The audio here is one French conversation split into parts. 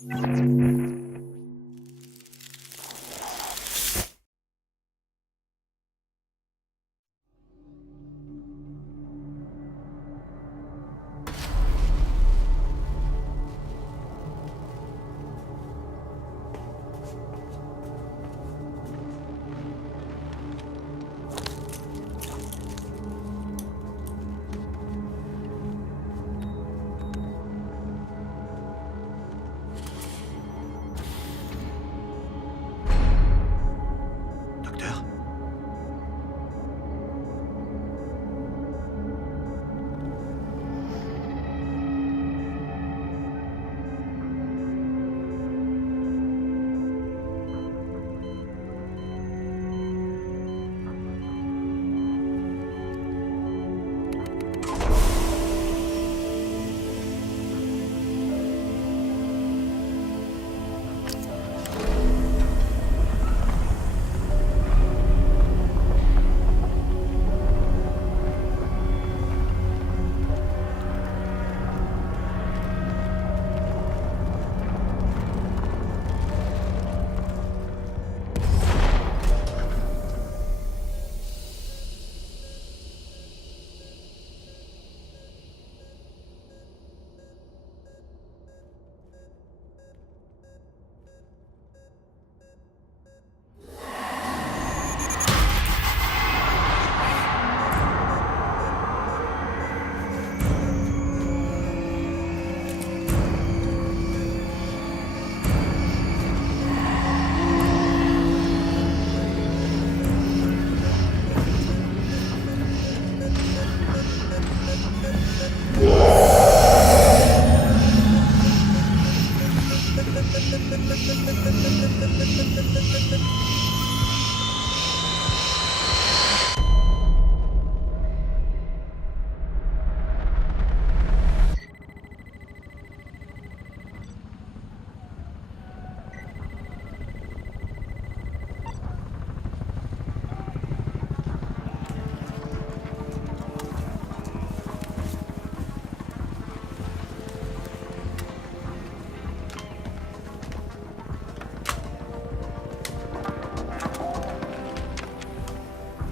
Docteur?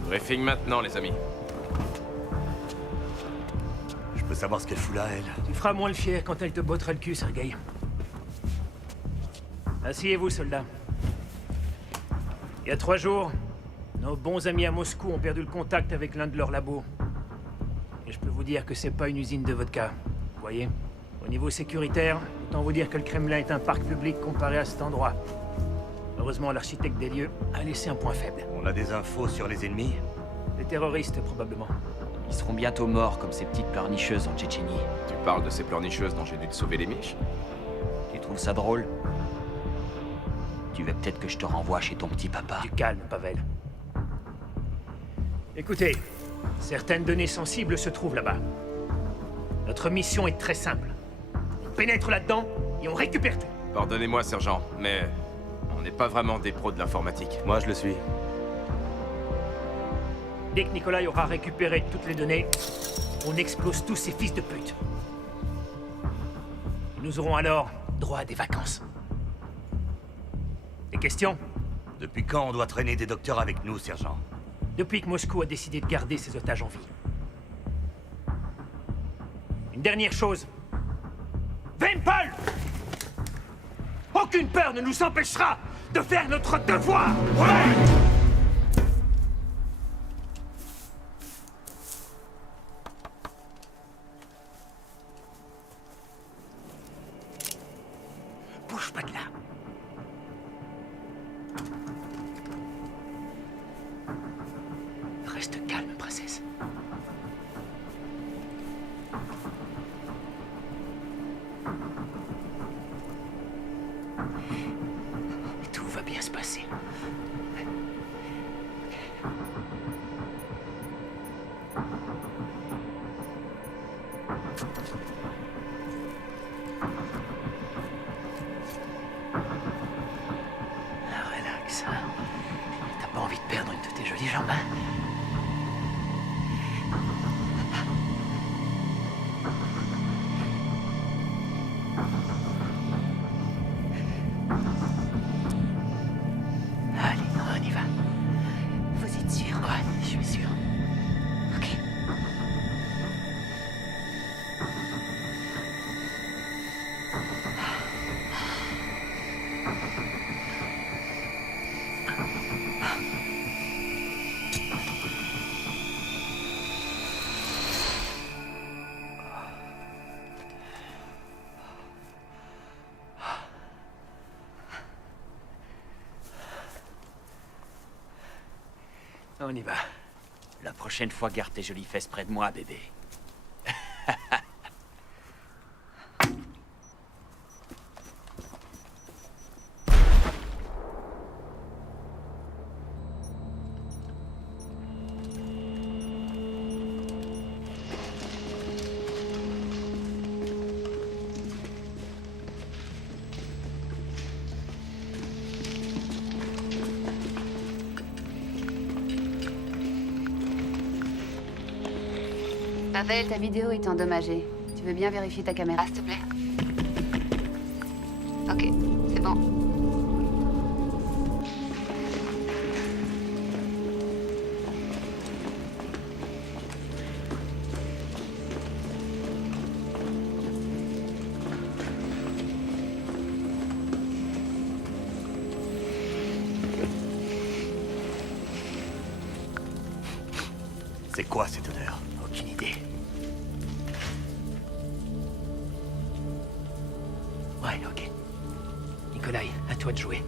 Briefing maintenant, les amis. Je peux savoir ce qu'elle fout là, elle? Tu feras moins le fier quand elle te bottera le cul, Sergueï. Asseyez-vous, soldats. Il y a 3 jours, nos bons amis à Moscou ont perdu le contact avec l'un de leurs labos. Et je peux vous dire que c'est pas une usine de vodka. Vous voyez? Au niveau sécuritaire, autant vous dire que le Kremlin est un parc public comparé à cet endroit. Heureusement, l'architecte des lieux a laissé un point faible. On a des infos sur les ennemis? Des terroristes, probablement. Ils seront bientôt morts comme ces petites pleurnicheuses en Tchétchénie. Tu parles de ces pleurnicheuses dont j'ai dû te sauver les miches? Tu trouves ça drôle? Tu veux peut-être que je te renvoie chez ton petit papa? Du calme, Pavel. Écoutez, certaines données sensibles se trouvent là-bas. Notre mission est très simple. On pénètre là-dedans et on récupère tout. Pardonnez-moi, sergent, mais on n'est pas vraiment des pros de l'informatique. Moi, je le suis. Dès que Nikolai aura récupéré toutes les données, on explose tous ces fils de pute. Nous aurons alors droit à des vacances. Des questions? Depuis quand on doit traîner des docteurs avec nous, sergent? Depuis que Moscou a décidé de garder ses otages en vie. Une dernière chose. Vempel! Aucune peur ne nous empêchera de faire notre devoir! Ouais! Bouge pas de là. Reste calme, princesse. Tout va bien se passer. Relax. T'as pas envie de perdre une de tes jolies jambes, hein? On y va. La prochaine fois, garde tes jolies fesses près de moi, bébé. Pavel, ta vidéo est endommagée. Tu veux bien vérifier ta caméra, s'il te plaît? Ok, c'est bon. C'est quoi cette odeur? Aucune idée. Ouais, ok. Nikolai, à toi de jouer.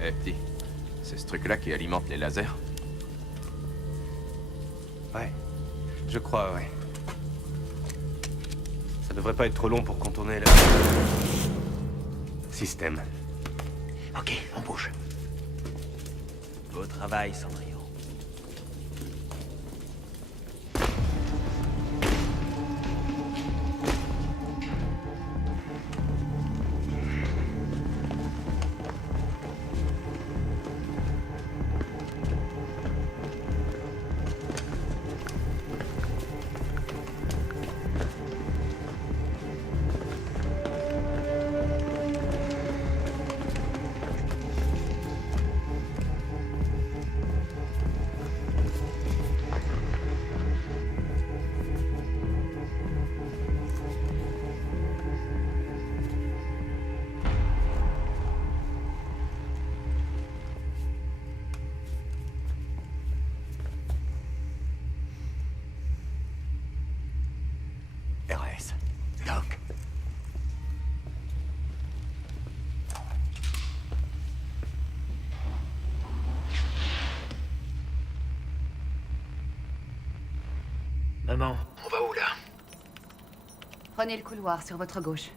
Eh, petit. C'est ce truc-là qui alimente les lasers? Ouais. Je crois, ouais. Ça devrait pas être trop long pour contourner le... système. Ok, on bouge. Beau travail, Cendrillon. RS. Doc. Maman, on va où là? Prenez le couloir sur votre gauche.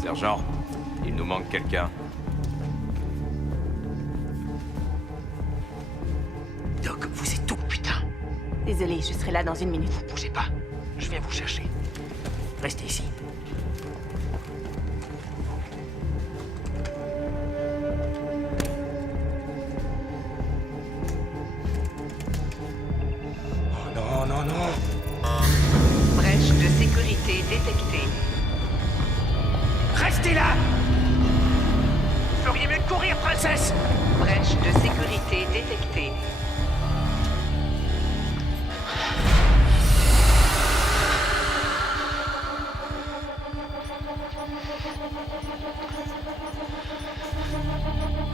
Sergent, il nous manque quelqu'un. Doc, vous êtes tout, putain. Désolé, je serai là dans une minute. Bougez pas. Je viens vous chercher. Restez ici. Oh non, non, non. Brèche de sécurité détectée. Restez là! Vous feriez mieux de courir, princesse! Brèche de sécurité détectée.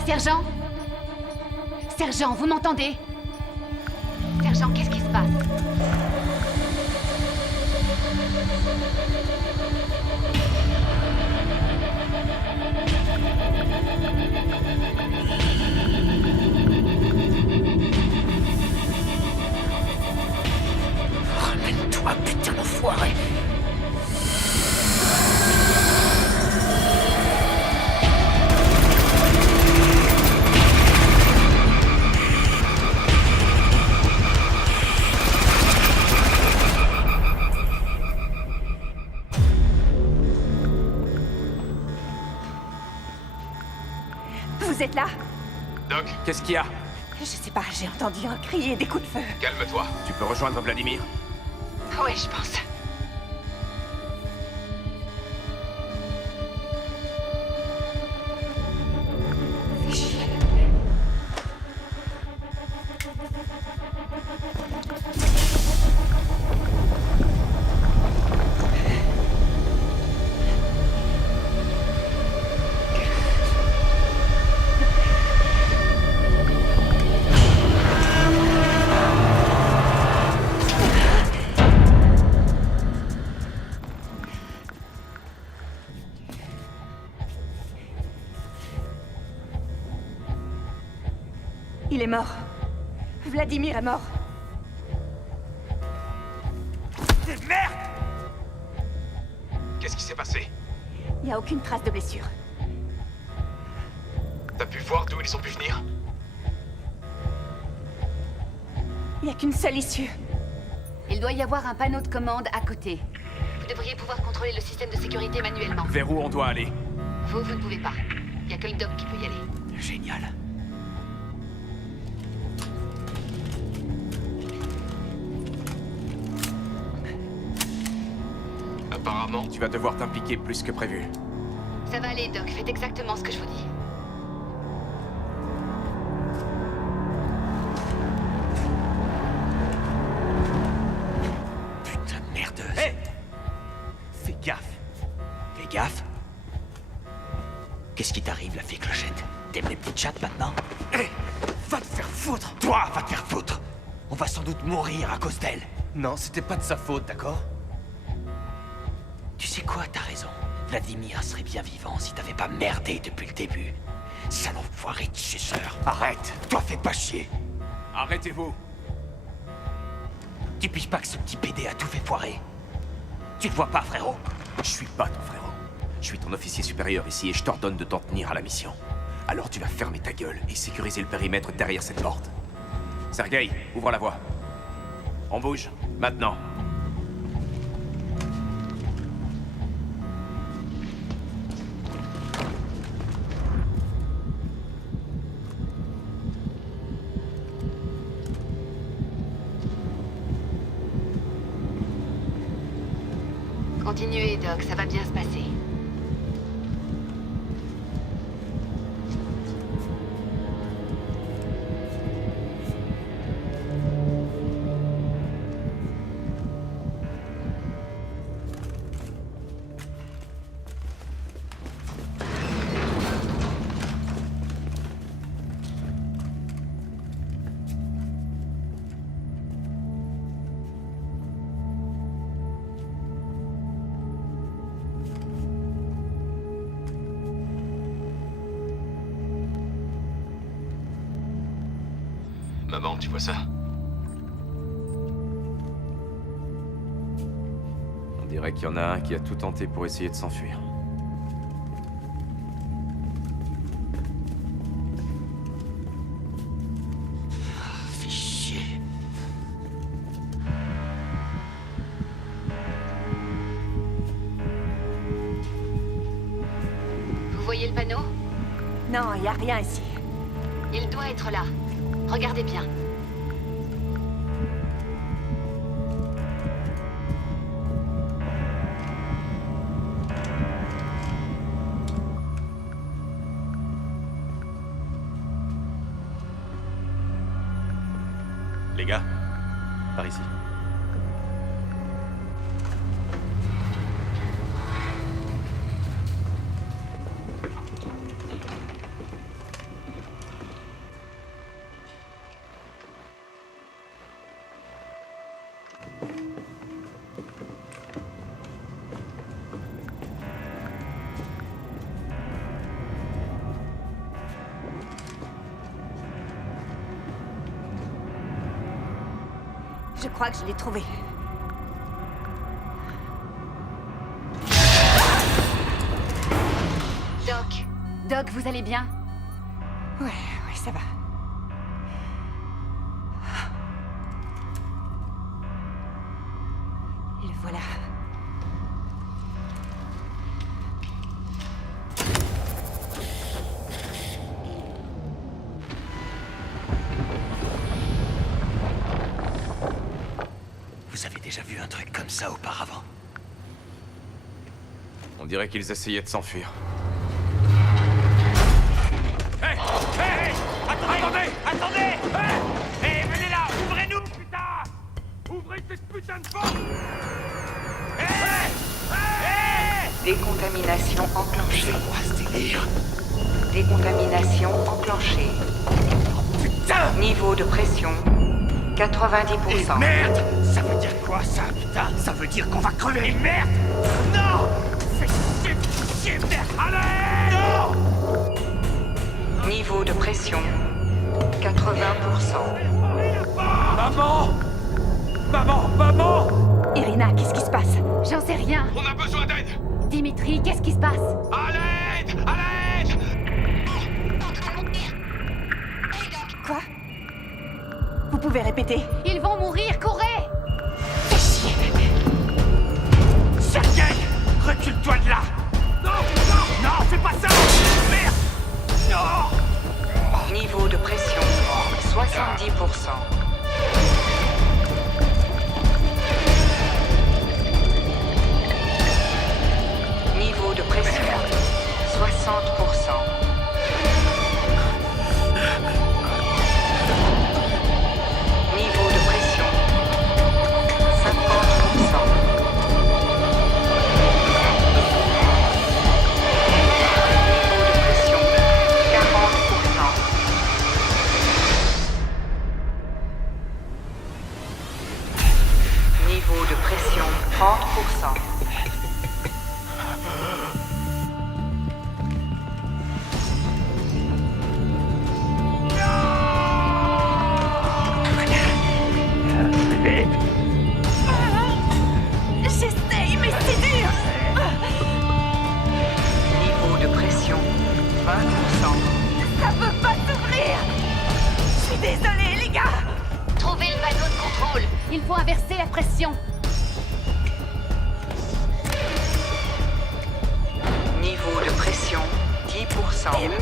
Sergent? Sergent, vous m'entendez? Sergent, qu'est-ce qui se passe? Ramène-toi, putain d'enfoiré! Vous êtes là? Doc, qu'est-ce qu'il y a? Je sais pas, j'ai entendu un cri et des coups de feu. Calme-toi. Tu peux rejoindre Vladimir? Ouais, je pense. Fais chier. Il est mort. Vladimir est mort. Merde! Qu'est-ce qui s'est passé? Il n'y a aucune trace de blessure. T'as pu voir d'où ils ont pu venir? Il n'y a qu'une seule issue. Il doit y avoir un panneau de commande à côté. Vous devriez pouvoir contrôler le système de sécurité manuellement. Vers où on doit aller? Vous ne pouvez pas. Il n'y a que le doc qui peut y aller. Génial. Apparemment, tu vas devoir t'impliquer plus que prévu. Ça va aller, Doc. Faites exactement ce que je vous dis. Putain de merdeuse. Hé! Fais gaffe. Fais gaffe. Qu'est-ce qui t'arrive, la fille clochette? T'aimes les petites chattes maintenant? Hé! Va te faire foutre! Toi, va te faire foutre! On va sans doute mourir à cause d'elle. Non, c'était pas de sa faute, d'accord? Tu sais quoi, t'as raison. Vladimir serait bien vivant si t'avais pas merdé depuis le début. Sale enfoiré de suceur. Arrête! Toi, fais pas chier. Arrêtez-vous! Tu piges pas que ce petit PD a tout fait foirer. Tu le vois pas, frérot? Je suis pas ton frérot. Je suis ton officier supérieur ici et je t'ordonne de t'en tenir à la mission. Alors tu vas fermer ta gueule et sécuriser le périmètre derrière cette porte. Sergueï, ouvre la voie. On bouge, maintenant. Continuez, Doc. Ça va bien se passer. Maman, tu vois ça? On dirait qu'il y en a un qui a tout tenté pour essayer de s'enfuir. Fais chier. Vous voyez le panneau? Non, il n'y a rien ici. Il doit être là. Regardez bien. Les gars, par ici. crois que je l'ai trouvé. Doc. Doc, vous allez bien? Ouais, ça va. Le voilà. Vous avez déjà vu un truc comme ça auparavant? On dirait qu'ils essayaient de s'enfuir. Hé! Hé! Attendez! Attendez! Hé! Hé, venez là! Ouvrez-nous, putain! Ouvrez cette putain de porte! Hé! Hé! Décontamination enclenchée. Moi, ce délire. Décontamination enclenchée. Putain! Niveau de pression Et 90%. merde! Ça veut dire quoi, ça, putain? Ça veut dire qu'on va crever! Et merde! Non! Fais chier, merde! Allez! Non! Niveau de pression 80%. Maman! Maman! Maman! Irina, qu'est-ce qui se passe? J'en sais rien. On a besoin d'aide! Dimitri, qu'est-ce qui se passe? À l'aide! À l'aide! Quoi? Vous pouvez répéter? Ils vont mourir, courez! Sergei! Recule-toi de là! Non! Non! Non! Fais pas ça! Merde! Non! Niveau de pression 70%. Niveau de pression 60%. Niveau de pression 50%. Niveau de pression 40%. Niveau de pression 30%. J'essaye, mais c'est dur! Niveau de pression 20%. Ça peut pas s'ouvrir! Je suis désolée, les gars! Trouvez le panneau de contrôle. Il faut inverser la pression. Niveau de pression 10%. Et merde!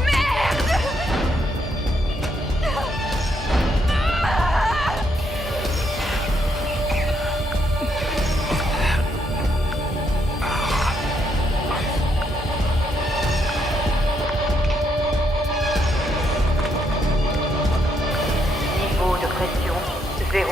Niveau de pression 0%.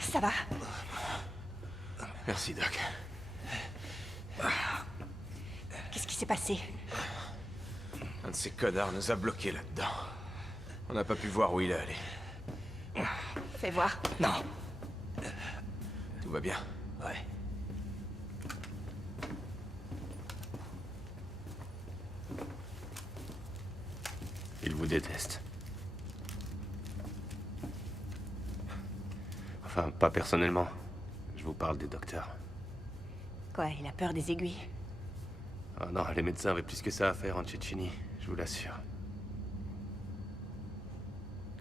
Ça va? Merci, Doc. Qu'est-ce qui s'est passé? Un de ces connards nous a bloqués là-dedans. On n'a pas pu voir où il est allé. Fais voir. Non. Tout va bien? Ouais. Il vous déteste. Enfin, pas personnellement. Je vous parle des docteurs. Quoi, il a peur des aiguilles? Ah non, les médecins avaient plus que ça à faire en Tchétchénie, je vous l'assure.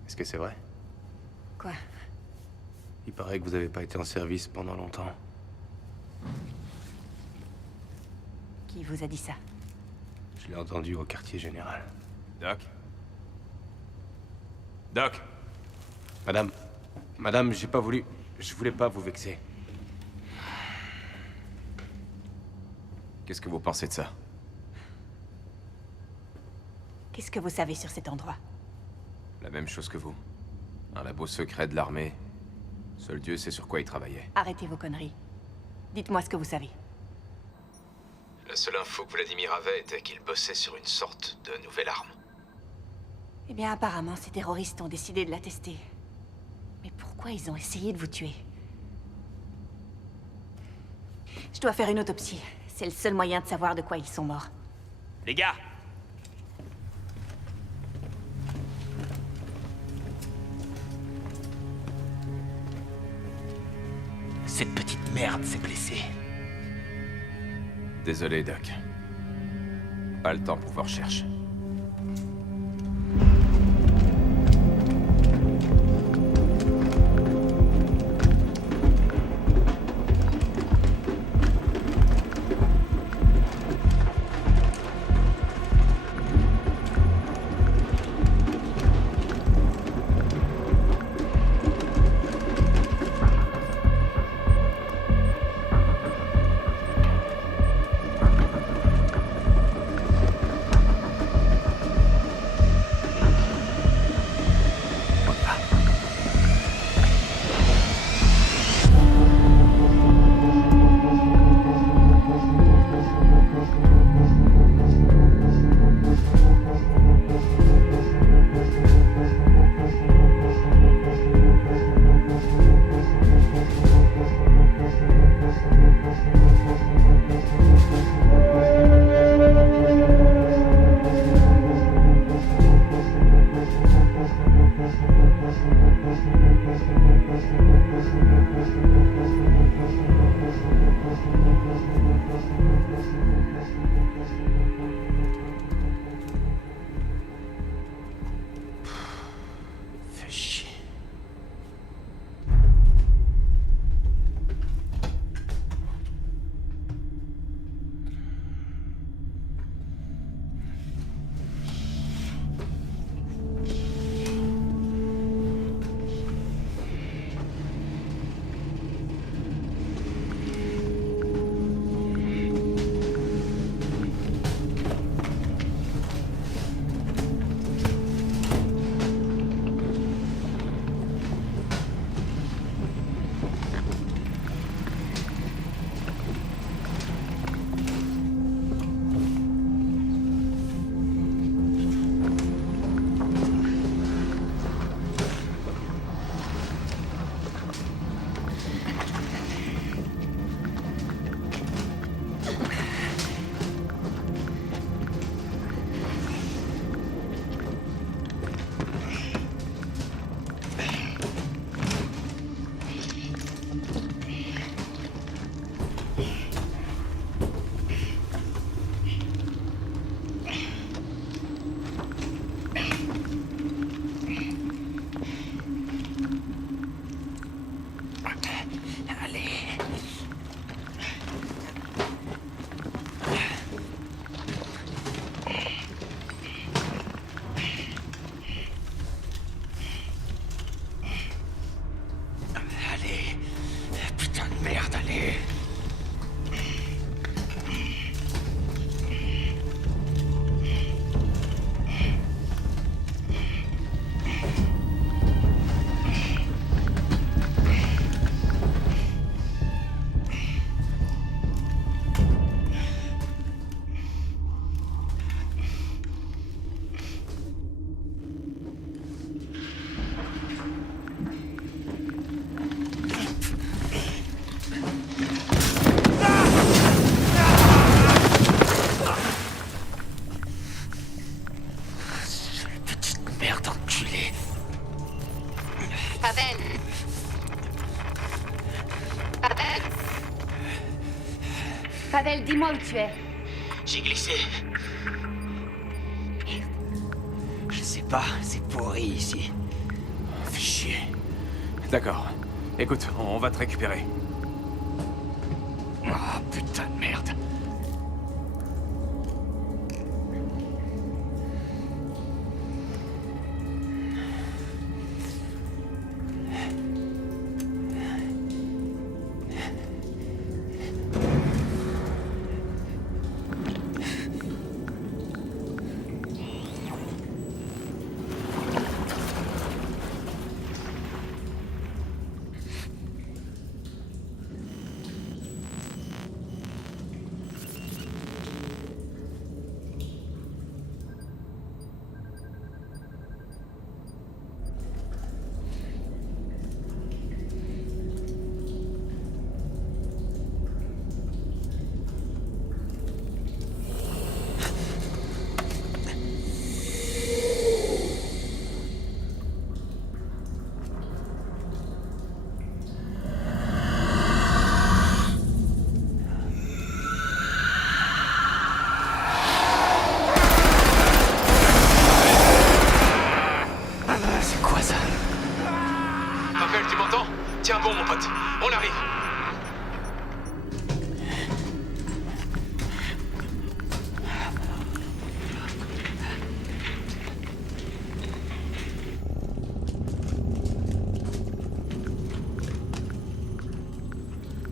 Est-ce que c'est vrai? Quoi? Il paraît que vous n'avez pas été en service pendant longtemps. Qui vous a dit ça? Je l'ai entendu au quartier général. Doc? Doc? Madame, j'ai pas voulu... Je voulais pas vous vexer. Qu'est-ce que vous pensez de ça? Qu'est-ce que vous savez sur cet endroit? La même chose que vous. Un labo secret de l'armée. Seul Dieu sait sur quoi il travaillait. Arrêtez vos conneries. Dites-moi ce que vous savez. La seule info que Vladimir avait était qu'il bossait sur une sorte de nouvelle arme. Eh bien, apparemment, ces terroristes ont décidé de la tester. Mais pourquoi ils ont essayé de vous tuer? Je dois faire une autopsie. C'est le seul moyen de savoir de quoi ils sont morts. Les gars! Cette petite merde s'est blessée. Désolé, Doc. Pas le temps pour vos recherches. Fais chier. Allez. Putain de merde, allez. Merde enculé. Pavel. Pavel. Pavel, dis-moi où tu es. J'ai glissé. Je sais pas, c'est pourri ici. Fais chier. D'accord. Écoute, on va te récupérer. Ah, putain de merde. Tiens bon, mon pote. On arrive.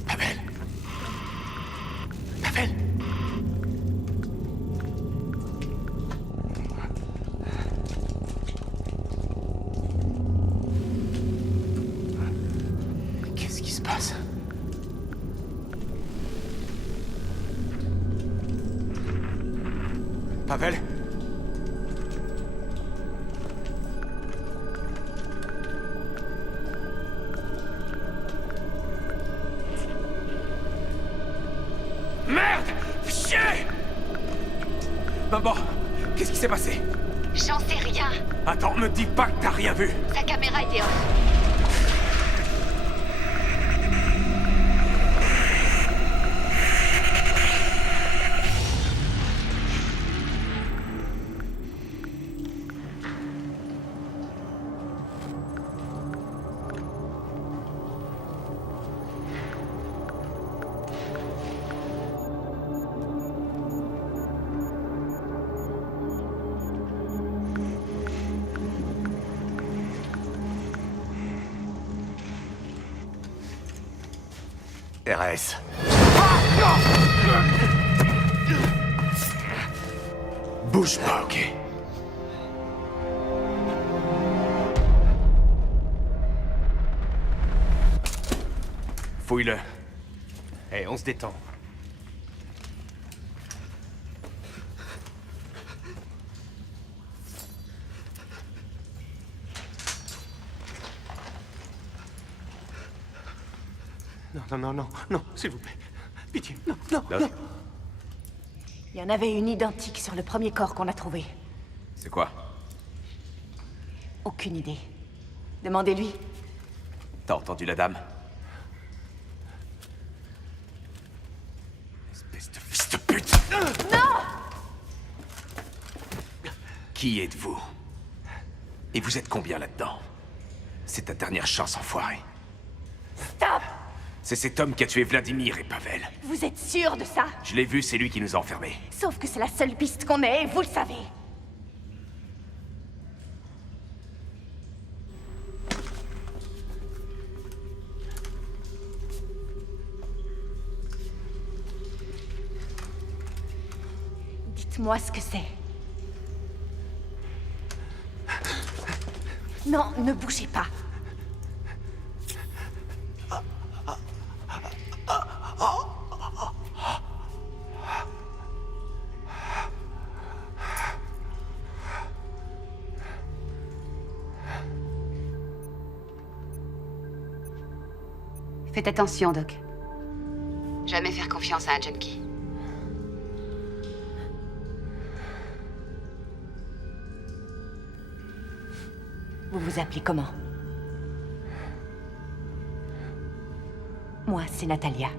Pavel. Pavel. Qu'est-ce qui se passe? Pavel? Merde! Chier! Maman, qu'est-ce qui s'est passé? J'en sais rien. Attends, me dis pas que t'as rien vu. Sa caméra était off. RS. Bouge pas, ok? Fouille-le. Hé, on se détend. Non, s'il vous plaît. Pitié, non. Il y en avait une identique sur le premier corps qu'on a trouvé. C'est quoi? Aucune idée. Demandez-lui. T'as entendu la dame? Espèce de fils de pute! Non! Qui êtes-vous? Et vous êtes combien là-dedans? C'est ta dernière chance, enfoiré. Stop! C'est cet homme qui a tué Vladimir et Pavel. Vous êtes sûr de ça? Je l'ai vu, c'est lui qui nous a enfermés. Sauf que c'est la seule piste qu'on ait, et vous le savez. Dites-moi ce que c'est. Non, ne bougez pas. Faites attention, Doc. Jamais faire confiance à un junkie. Vous vous appelez comment? Moi, c'est Natalia.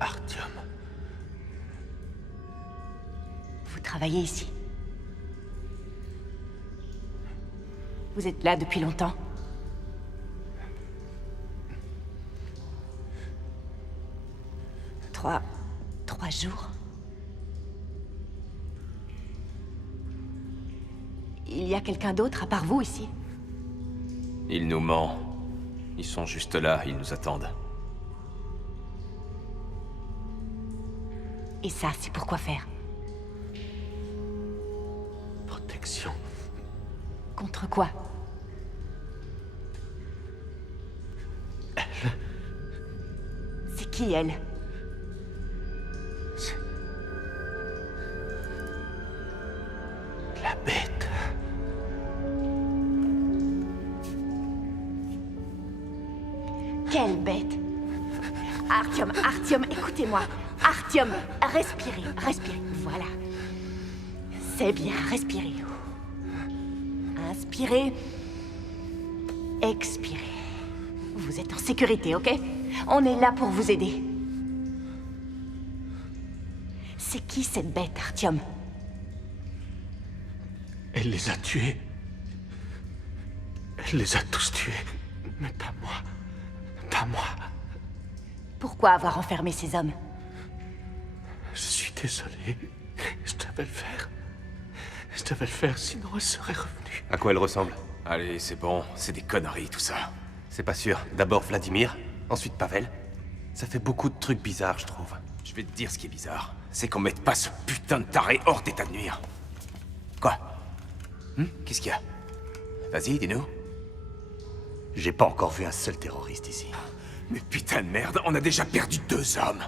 Artyom. Vous travaillez ici? Vous êtes là depuis longtemps? Trois jours? Il y a quelqu'un d'autre à part vous ici? Il nous ment. Ils sont juste là, ils nous attendent. Et ça, c'est pour quoi faire? Protection. Contre quoi? C'est qui, elle? La bête. Quelle bête! Artyom, écoutez-moi. Artyom, respirez. Voilà. C'est bien, respirez. Inspirez. Expirez. Vous êtes en sécurité, ok? On est là pour vous aider. C'est qui cette bête, Artyom? Elle les a tués. Elle les a tous tués. Mais pas moi. Pas moi. Pourquoi avoir enfermé ces hommes? Je suis désolé. Je devais le faire. Je devais le faire, sinon elle serait revenue. À quoi elle ressemble? Allez, c'est bon, c'est des conneries tout ça. C'est pas sûr. D'abord Vladimir, ensuite Pavel. Ça fait beaucoup de trucs bizarres, je trouve. Je vais te dire ce qui est bizarre. C'est qu'on mette pas ce putain de taré hors d'état de nuire. Quoi? Qu'est-ce qu'il y a? Vas-y, dis-nous. J'ai pas encore vu un seul terroriste ici. Mais putain de merde, on a déjà perdu 2 hommes.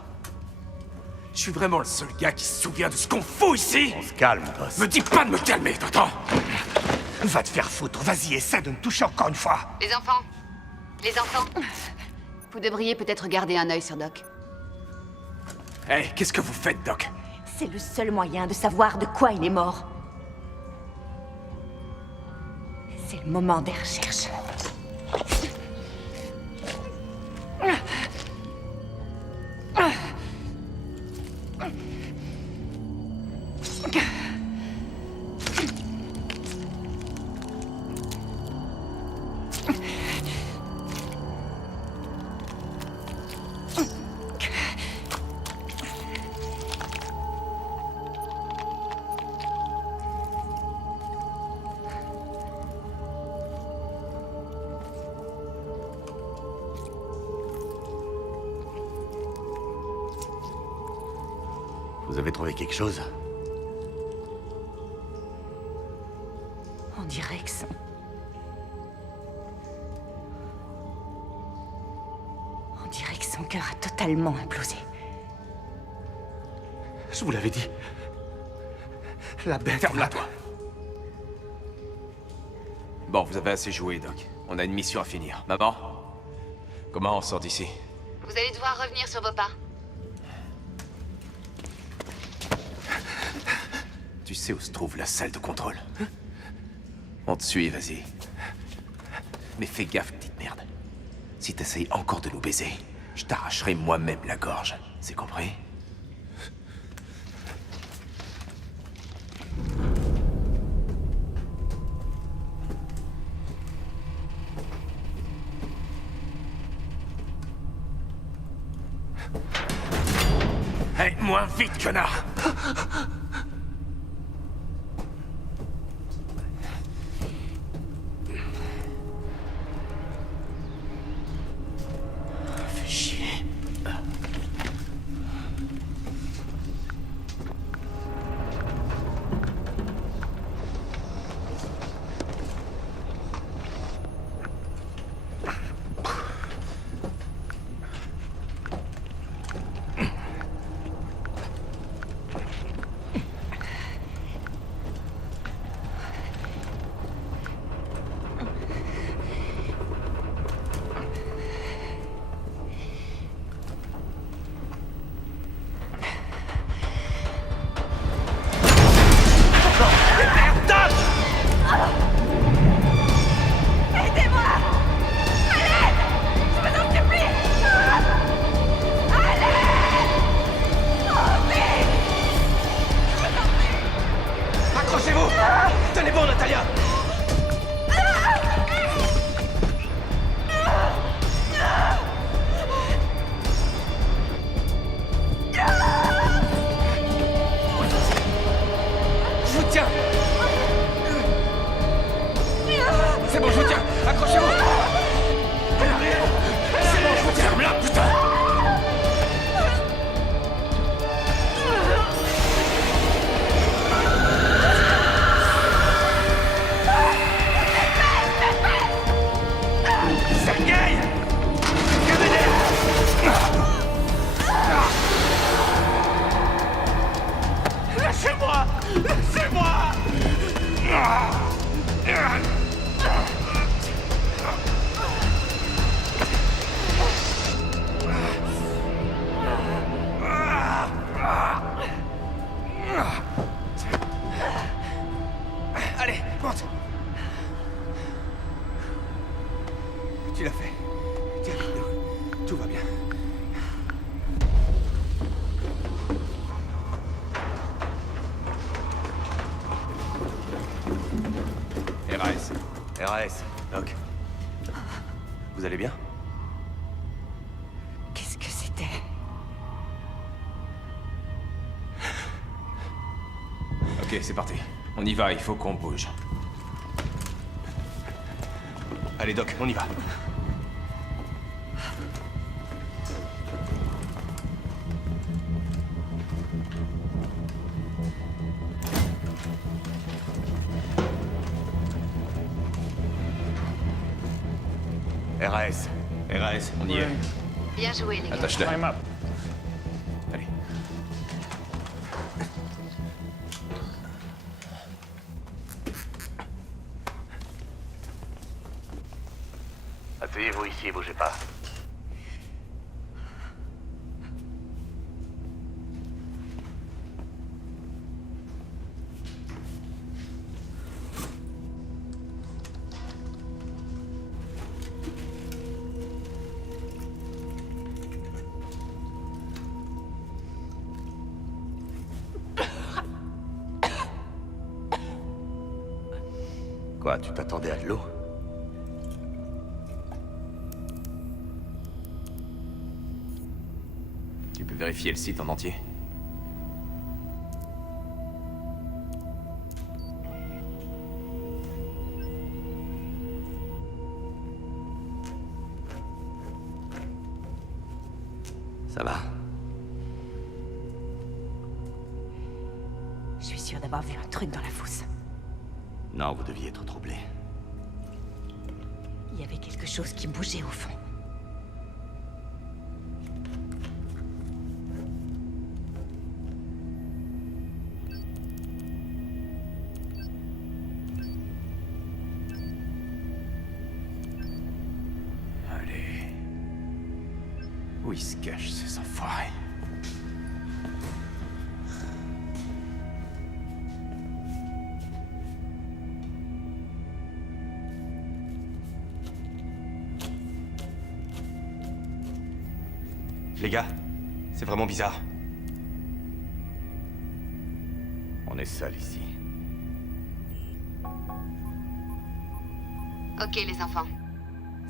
Je suis vraiment le seul gars qui se souvient de ce qu'on fout ici. On se calme, boss. Me dis pas de me calmer, t'entends? Va te faire foutre, vas-y, essaie de me toucher encore une fois. Les enfants. Les enfants. Vous devriez peut-être garder un œil sur Doc. Hey, qu'est-ce que vous faites, Doc? C'est le seul moyen de savoir de quoi il est mort. C'est le moment des recherches. Vous avez trouvé quelque chose? On dirait que son... On dirait que son cœur a totalement implosé. Je vous l'avais dit. La bête... Ferme-la, toi. Bon, vous avez assez joué, Doc. On a une mission à finir. Maman? Comment on sort d'ici? Vous allez devoir revenir sur vos pas. Tu sais où se trouve la salle de contrôle? On te suit, vas-y. Mais fais gaffe, petite merde. Si t'essayes encore de nous baiser, je t'arracherai moi-même la gorge. C'est compris? Hey, moins vite, connard! Fais chier. Accrochez-vous! Tenez bon, Natalia! Je vous tiens! C'est bon, je vous tiens! Accrochez-vous! C'est bon, je vous tiens! Ferme-la, putain! Sergueï! Lâchez-moi! Laissez-moi! Allez, monte! Tu l'as fait. Tiens, nous. Tout va bien. RAS. RAS, Doc. Vous allez bien? Qu'est-ce que c'était? Ok, c'est parti. On y va, il faut qu'on bouge. Allez, Doc, on y va. RAS. RAS, on y est. Bien joué, les gars. Attache-le. Time up. Allez. Asseyez-vous ici, bougez pas. Quoi, tu t'attendais à de l'eau? Tu peux vérifier le site en entier. Ça va? Je suis sûre d'avoir vu un truc dans la fosse. Non, vous deviez être troublé. Il y avait quelque chose qui bougeait au fond. Allez. Où ils se cachent, ces enfoirés? Les gars, c'est vraiment bizarre. On est seul ici. Ok, les enfants.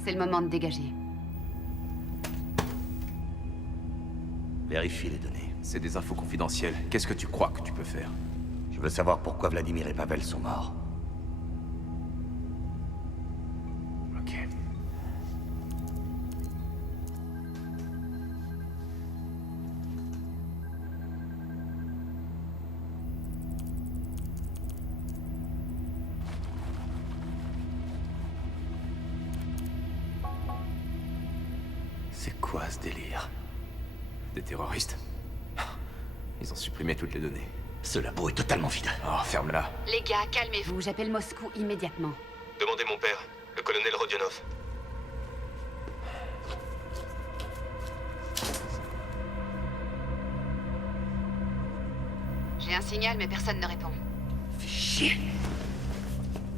C'est le moment de dégager. Vérifie les données. C'est des infos confidentielles. Qu'est-ce que tu crois que tu peux faire? Je veux savoir pourquoi Vladimir et Pavel sont morts. Ok. C'est quoi ce délire? Des terroristes? Ils ont supprimé toutes les données. Ce labo est totalement vide. Oh, ferme-la. Les gars, calmez-vous. J'appelle Moscou immédiatement. Demandez mon père, le colonel Rodionov. J'ai un signal, mais personne ne répond. Fais chier.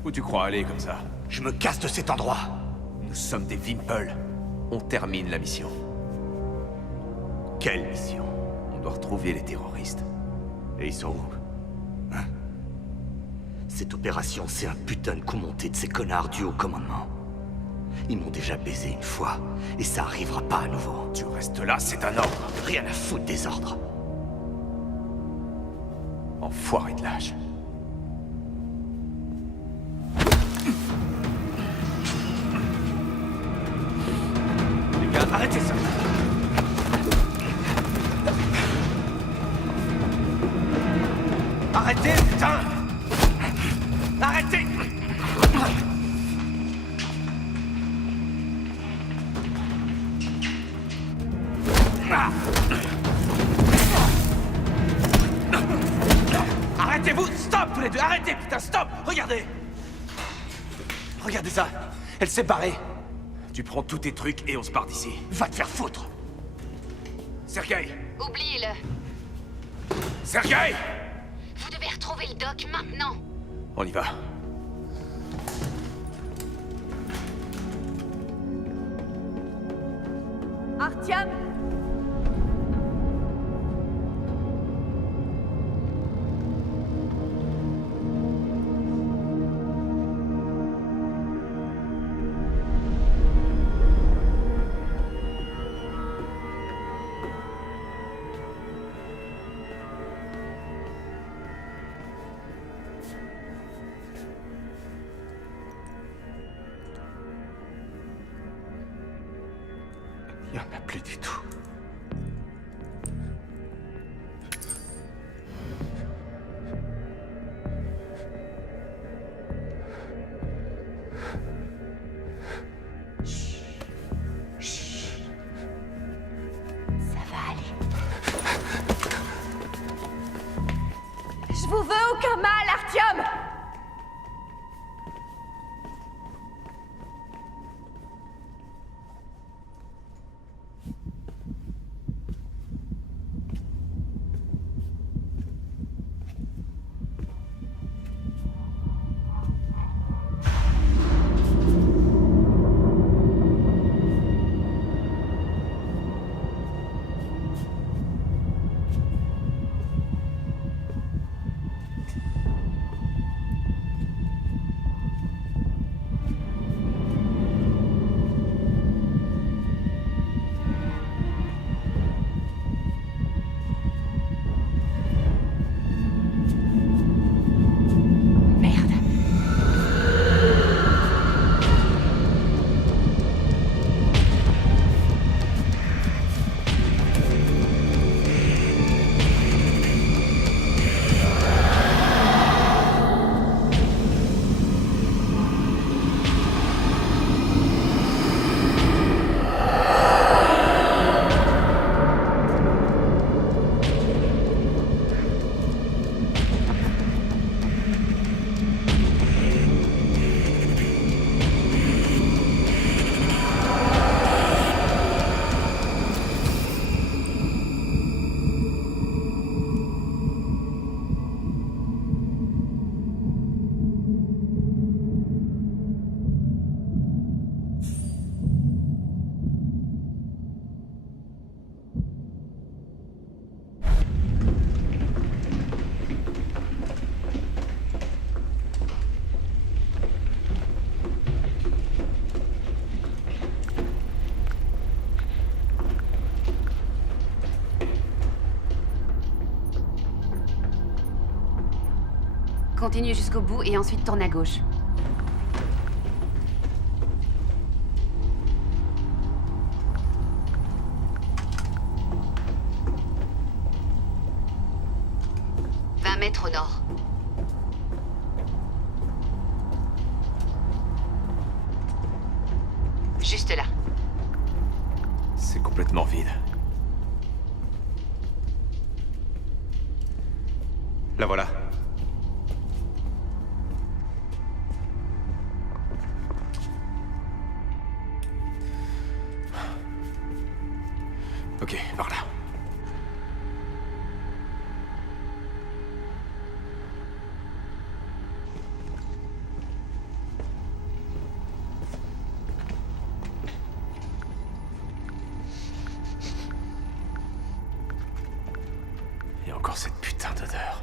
Où tu crois aller comme ça? Je me casse de cet endroit. Nous sommes des Wimpel. On termine la mission. Quelle mission? On doit retrouver les terroristes. Et ils sont où? Hein? Cette opération, c'est un putain de coup monté de ces connards du haut commandement. Ils m'ont déjà baisé une fois, et ça arrivera pas à nouveau. Tu restes là, c'est un ordre. Rien à foutre des ordres. Enfoiré de lâche. Les gars, arrêtez ça! Arrêtez, putain! Arrêtez! Arrêtez-vous! Stop, tous les deux! Arrêtez, putain, stop! Regardez! Regardez ça! Elle s'est barrée! Tu prends tous tes trucs et on se part d'ici. Va te faire foutre! Sergueï! Oubliez-le. Sergueï! Vous devez retrouver le doc maintenant. On y va. Artyom! Il n'y en a plus du tout. Ça va aller. Je vous veux aucun mal, Artyom! Merde. Continue jusqu'au bout et ensuite tourne à gauche. « 20 mètres au nord. Juste là. C'est complètement vide. La voilà. Ok, par là. Et encore cette putain d'odeur.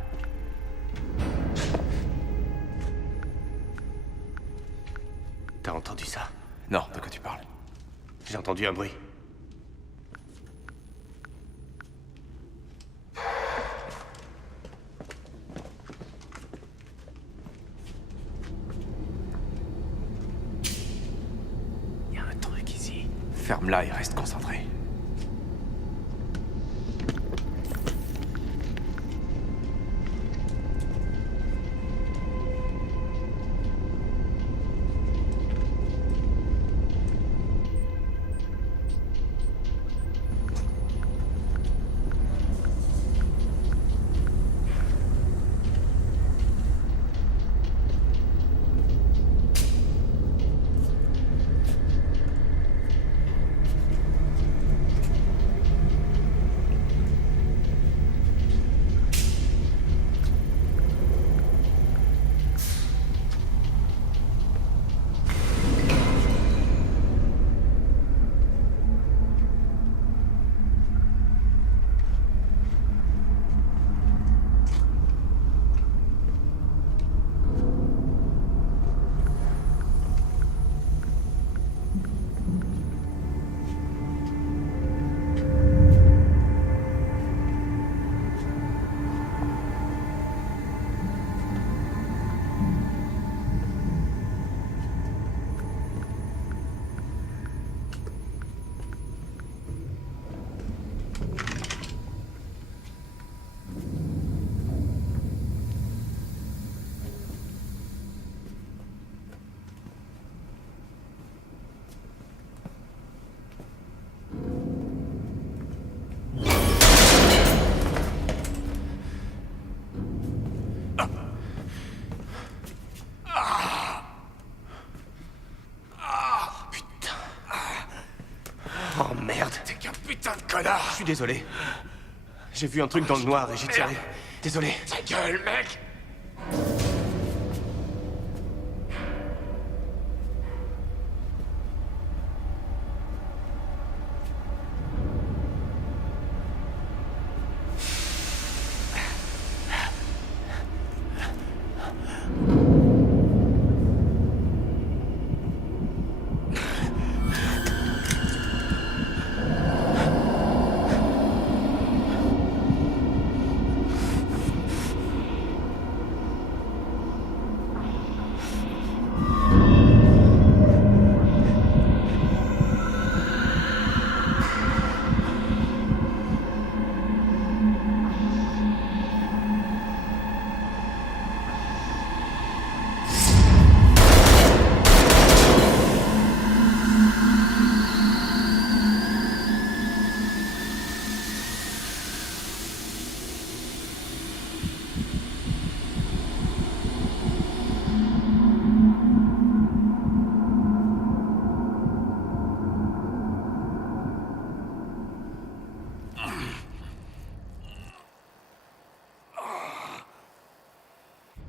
T'as entendu ça? Non, de quoi tu parles? J'ai entendu un bruit. Il y a un truc ici. Ferme-la et reste concentré. putain de connard! Je suis désolé. J'ai vu un truc dans le noir et j'ai tiré. Désolé. Ta gueule, mec!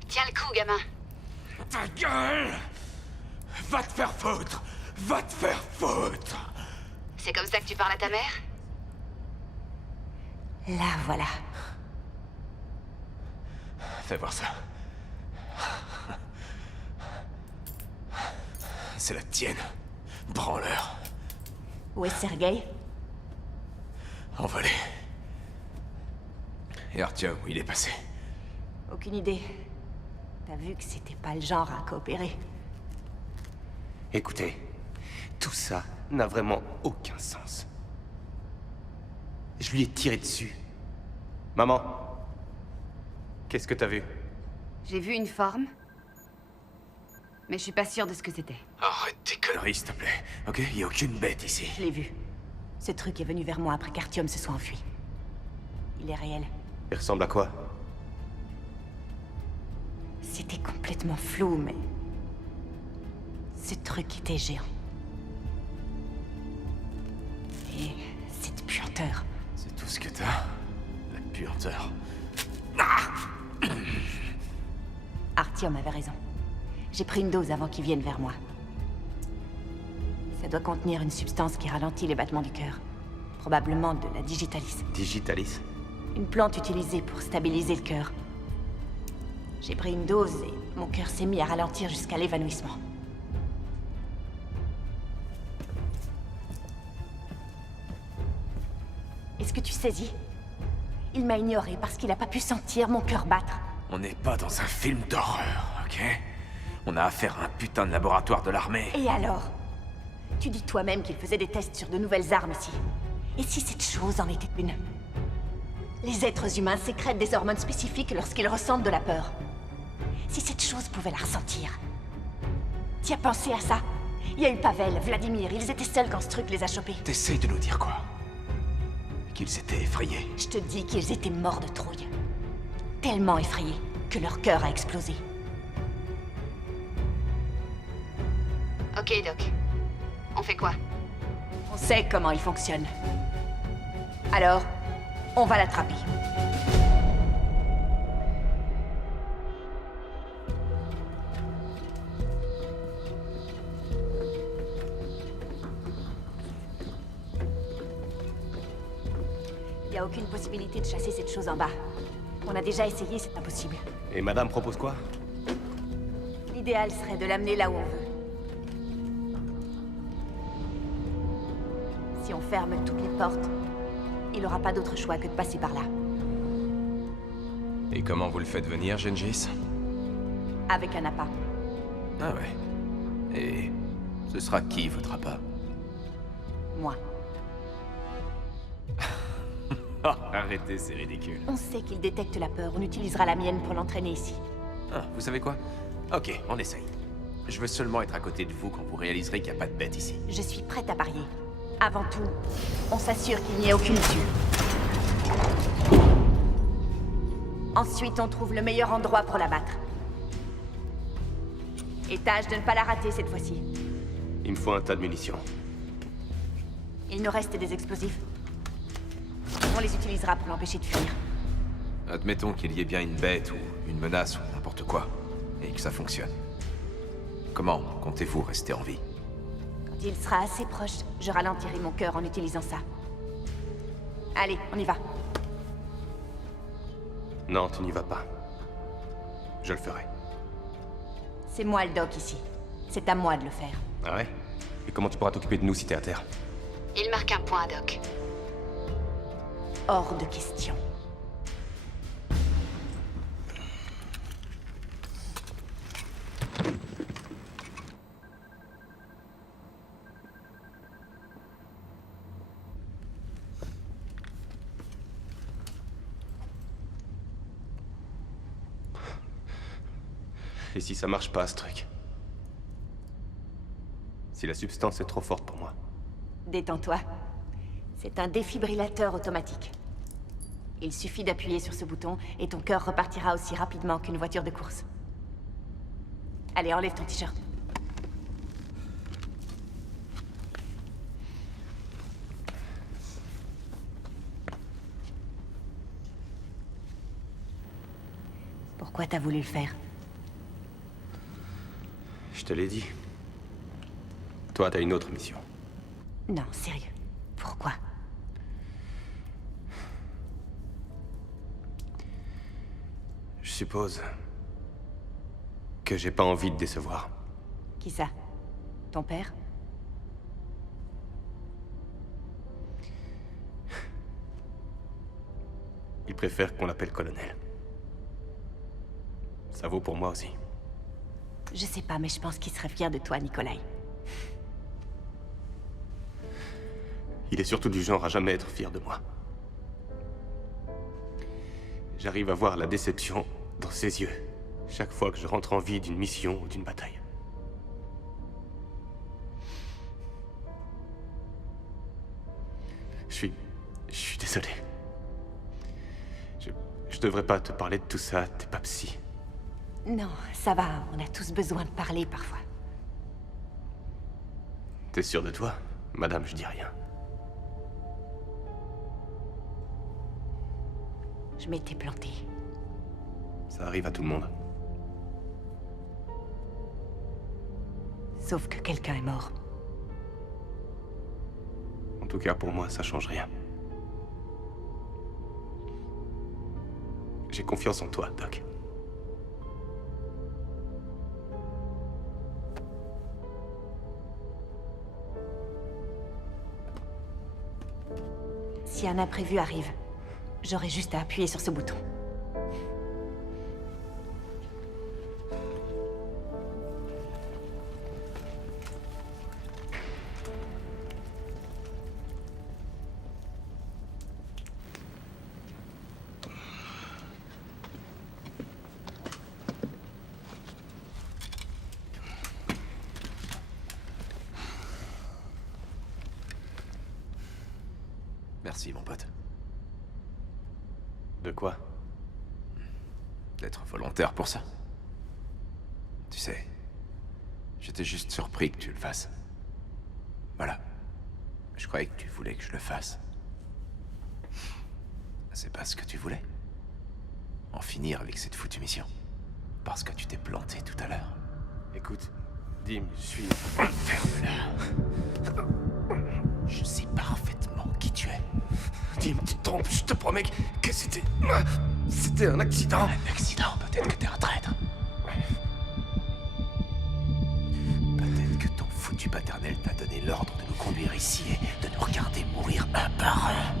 Tiens le coup, gamin. Ta gueule! Va te faire foutre! Va te faire foutre! C'est comme ça que tu parles à ta mère? Là, voilà. Fais voir ça. C'est la tienne. Branleur. Où est Sergei? Envolé. Et Artyom, où il est passé? Aucune idée. T'as vu que c'était pas le genre à coopérer. Écoutez, tout ça n'a vraiment aucun sens. Je lui ai tiré dessus. Maman, qu'est-ce que t'as vu? J'ai vu une forme. Mais je suis pas sûre de ce que c'était. Arrête tes conneries, s'il te plaît. Ok? Y a aucune bête ici. Je l'ai vu. Ce truc est venu vers moi après qu'Artyom se soit enfui. Il est réel. Il ressemble à quoi? C'était complètement flou, mais... ce truc était géant. Et cette puanteur. C'est tout ce que t'as? La puanteur. Artyom avait raison. J'ai pris une dose avant qu'il vienne vers moi. Ça doit contenir une substance qui ralentit les battements du cœur. Probablement de la digitalis. Digitalis? Une plante utilisée pour stabiliser le cœur. J'ai pris une dose et mon cœur s'est mis à ralentir jusqu'à l'évanouissement. Est-ce que tu saisis? Il m'a ignoré parce qu'il n'a pas pu sentir mon cœur battre. On n'est pas dans un film d'horreur, ok? On a affaire à un putain de laboratoire de l'armée. Et alors? Tu dis toi-même qu'il faisait des tests sur de nouvelles armes ici. Et si cette chose en était une? Les êtres humains sécrètent des hormones spécifiques lorsqu'ils ressentent de la peur. Si cette chose pouvait la ressentir. T'y as pensé à ça? Il y a eu Pavel, Vladimir, ils étaient seuls quand ce truc les a chopés. T'essayes de nous dire quoi? Qu'ils étaient effrayés. Je te dis qu'ils étaient morts de trouille. Tellement effrayés que leur cœur a explosé. Ok, Doc. On fait quoi? On sait comment il fonctionne. Alors, on va l'attraper. Il n'y a aucune possibilité de chasser cette chose en bas. On a déjà essayé, c'est impossible. Et madame propose quoi? L'idéal serait de l'amener là où on veut. Si on ferme toutes les portes, il n'aura pas d'autre choix que de passer par là. Et comment vous le faites venir, Gengis? Avec un appât. Ah ouais. Et ce sera qui, votre appât? Moi. Oh, arrêtez, c'est ridicule. On sait qu'il détecte la peur. On utilisera la mienne pour l'entraîner ici. Ah, vous savez quoi? Ok, on essaye. Je veux seulement être à côté de vous quand vous réaliserez qu'il n'y a pas de bête ici. Je suis prête à parier. Avant tout, on s'assure qu'il n'y ait aucune issue. Ensuite, on trouve le meilleur endroit pour la battre. Et tâche de ne pas la rater cette fois-ci. Il me faut un tas de munitions. Il nous reste des explosifs. On les utilisera pour l'empêcher de fuir. Admettons qu'il y ait bien une bête ou une menace ou n'importe quoi, et que ça fonctionne. Comment comptez-vous rester en vie? Quand il sera assez proche, je ralentirai mon cœur en utilisant ça. Allez, on y va. Non, tu n'y vas pas. Je le ferai. C'est moi le doc ici. C'est à moi de le faire. Ah ouais? Et comment tu pourras t'occuper de nous si t'es à terre? Il marque un point, Doc. Hors de question. Et si ça marche pas, ce truc? Si la substance est trop forte pour moi? Détends-toi. C'est un défibrillateur automatique. Il suffit d'appuyer sur ce bouton et ton cœur repartira aussi rapidement qu'une voiture de course. Allez, enlève ton t-shirt. Pourquoi t'as voulu le faire? Je te l'ai dit. Toi, t'as une autre mission. Non, sérieux. Pourquoi? Je suppose que j'ai pas envie de décevoir. Qui ça? Ton père? Il préfère qu'on l'appelle colonel. Ça vaut pour moi aussi. Je sais pas, mais je pense qu'il serait fier de toi, Nikolai. Il est surtout du genre à jamais être fier de moi. J'arrive à voir la déception dans ses yeux chaque fois que je rentre en vie d'une mission ou d'une bataille. Je suis désolé. Je devrais pas te parler de tout ça, t'es pas psy. Non, ça va, on a tous besoin de parler parfois. T'es sûr de toi, madame, je dis rien. Je m'étais plantée. Ça arrive à tout le monde. Sauf que quelqu'un est mort. En tout cas, pour moi, ça change rien. J'ai confiance en toi, Doc. Si un imprévu arrive, j'aurai juste à appuyer sur ce bouton. Merci, mon pote. De quoi? D'être volontaire pour ça. Tu sais, j'étais juste surpris que tu le fasses. Voilà. Je croyais que tu voulais que je le fasse. C'est pas ce que tu voulais. En finir avec cette foutue mission. Parce que tu t'es planté tout à l'heure. Écoute, Dim, je suis... Ferme-la. Je sais parfaitement qui tu es. Dim, tu te trompes, je te promets que c'était... C'était un accident. Un accident? Peut-être que t'es un traître. Peut-être que ton foutu paternel t'a donné l'ordre de nous conduire ici et de nous regarder mourir un par un.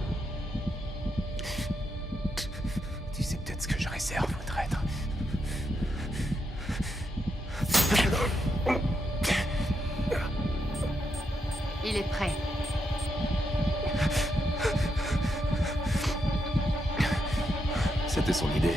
Tu sais peut-être ce que je réserve aux traîtres. Il est prêt. C'était son idée.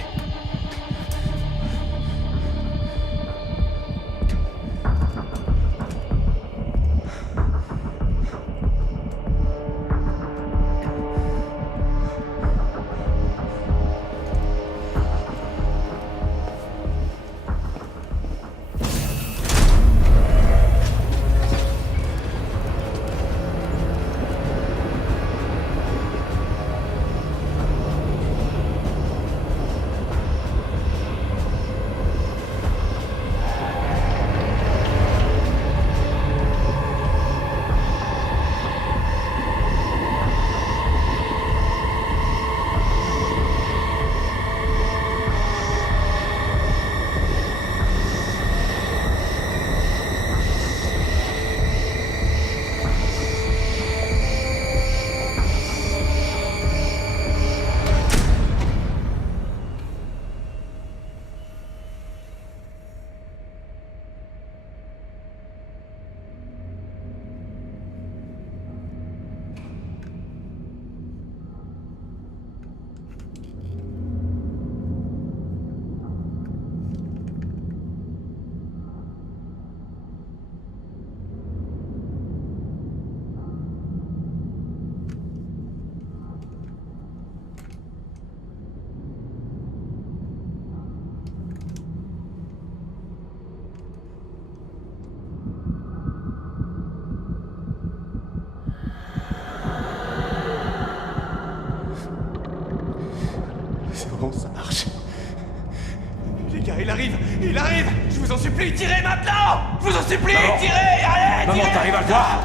Il arrive! Il arrive! Je vous en supplie, tirez maintenant! Je vous en supplie, tirez! Allez, Maman, tirez! t'arrives à le voir?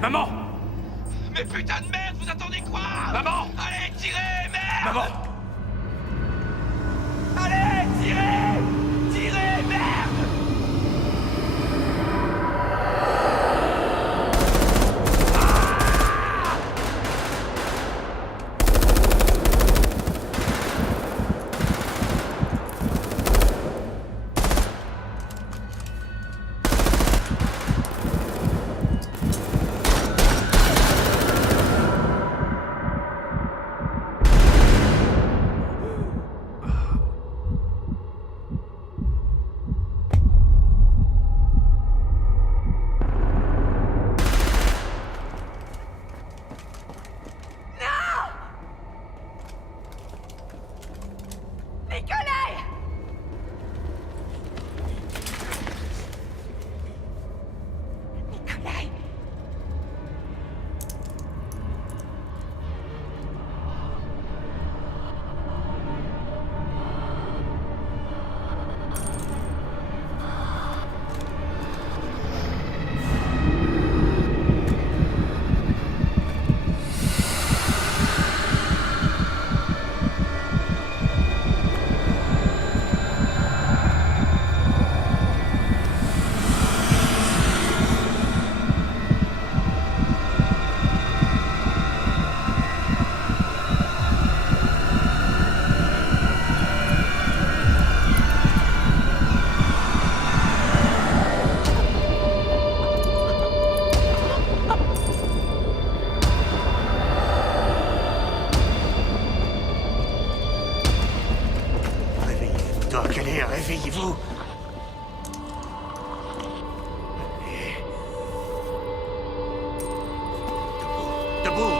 Maman! Mais putain de merde, vous attendez quoi? Maman! Allez, tirez, merde! Maman! Allez, tirez! Tirez, merde! Doc, allez, réveillez-vous. Debout.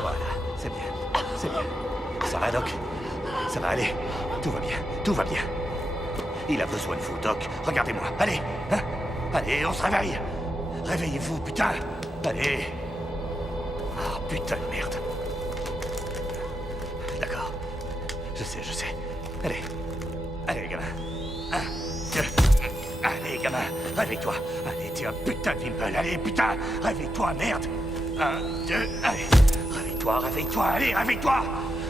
Voilà, c'est bien, c'est bien. Ça va, Doc? Ça va aller? Tout va bien, tout va bien. Il a besoin de vous, Doc. Regardez-moi, allez, hein? Allez, on se réveille. Réveillez-vous, putain. Allez. Ah, putain de merde. D'accord. Je sais, je sais. Allez. Allez, gamin. 1, 2. Allez, gamin. Réveille-toi. Allez, t'es un putain de Wimble. Allez, putain. Réveille-toi, merde. 1, 2. Allez. Réveille-toi, réveille-toi. Allez, réveille-toi.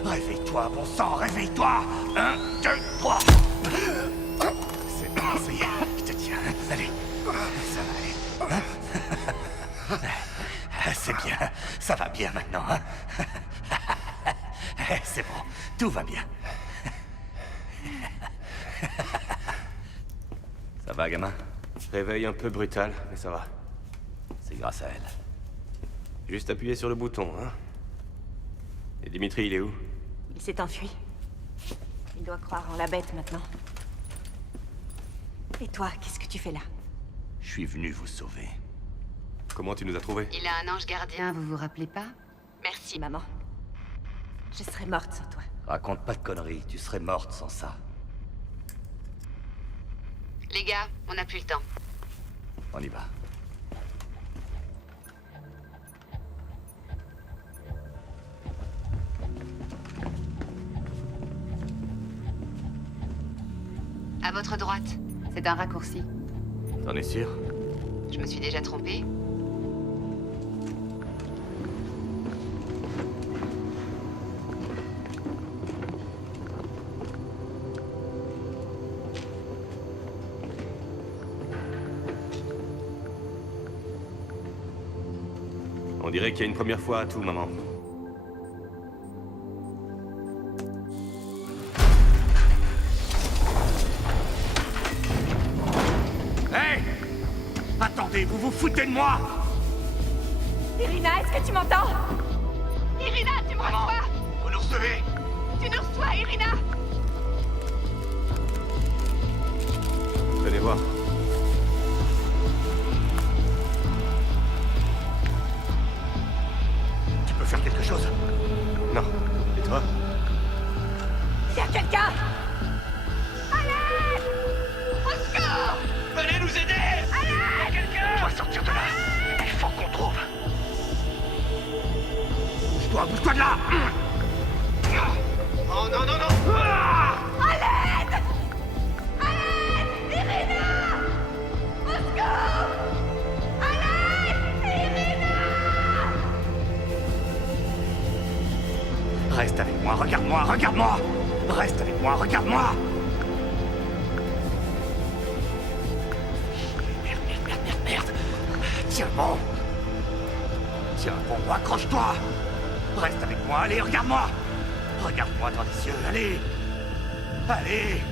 Réveille-toi, bon sang, réveille-toi. 1, 2, 3. C'est bon, ça y est. Je te tiens. Allez. Ça va aller. Hein? C'est bien. Ça va bien maintenant, hein? C'est bon. Tout va bien. Ça va, gamin? Réveil un peu brutal, mais ça va. C'est grâce à elle. Juste appuyer sur le bouton, hein? Et Dimitri, il est où? Il s'est enfui. Il doit croire en la bête maintenant. Et toi, qu'est-ce que tu fais là? Je suis venu vous sauver. Comment tu nous as trouvés? Il a un ange gardien, vous vous rappelez pas? Merci, maman. Je serais morte sans toi. Raconte pas de conneries, tu serais morte sans ça. Les gars, on n'a plus le temps. On y va. À votre droite. C'est un raccourci. T'en es sûr? Je me suis déjà trompée. On dirait qu'il y a une première fois à tout, maman. Hey! Attendez, vous vous foutez de moi! Irina, est-ce que tu m'entends? Irina, tu me reçois? Vous nous recevez? Tu nous reçois, Irina? Venez voir. Tu peux faire quelque chose? Non. Et toi? Il y a quelqu'un! Allez! Au secours! Venez nous aider! Allez! On doit sortir de là. Il faut qu'on trouve. Bouge-toi de là! Oh non, non, non! À l'aide! regarde-moi, regarde-moi! Reste avec moi, regarde-moi! Merde. Tiens bon! Tiens bon, accroche-toi! Reste avec moi, allez, regarde-moi! Regarde-moi dans les yeux, allez! Allez!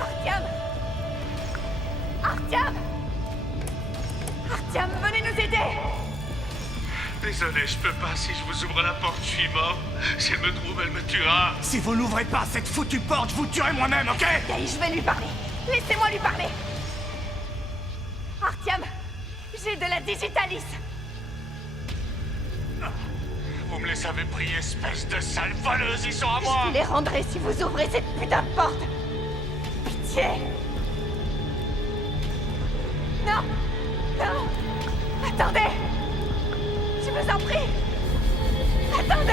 Artyom! Artyom! Artyom, venez nous aider! Désolé, je peux pas. Si je vous ouvre la porte, je suis mort. Si elle me trouve, elle me tuera. Si vous n'ouvrez pas cette foutue porte, je vous tuerai moi-même, ok? Sergei, je vais lui parler. Laissez-moi lui parler. Artyom, j'ai de la digitalis. Vous me les avez pris, espèce de sale voleuse. Ils sont à moi. Je vous les rendrai si vous ouvrez cette putain de porte. Pitié. Non. Non. Attendez. Je vous en prie. Attendez.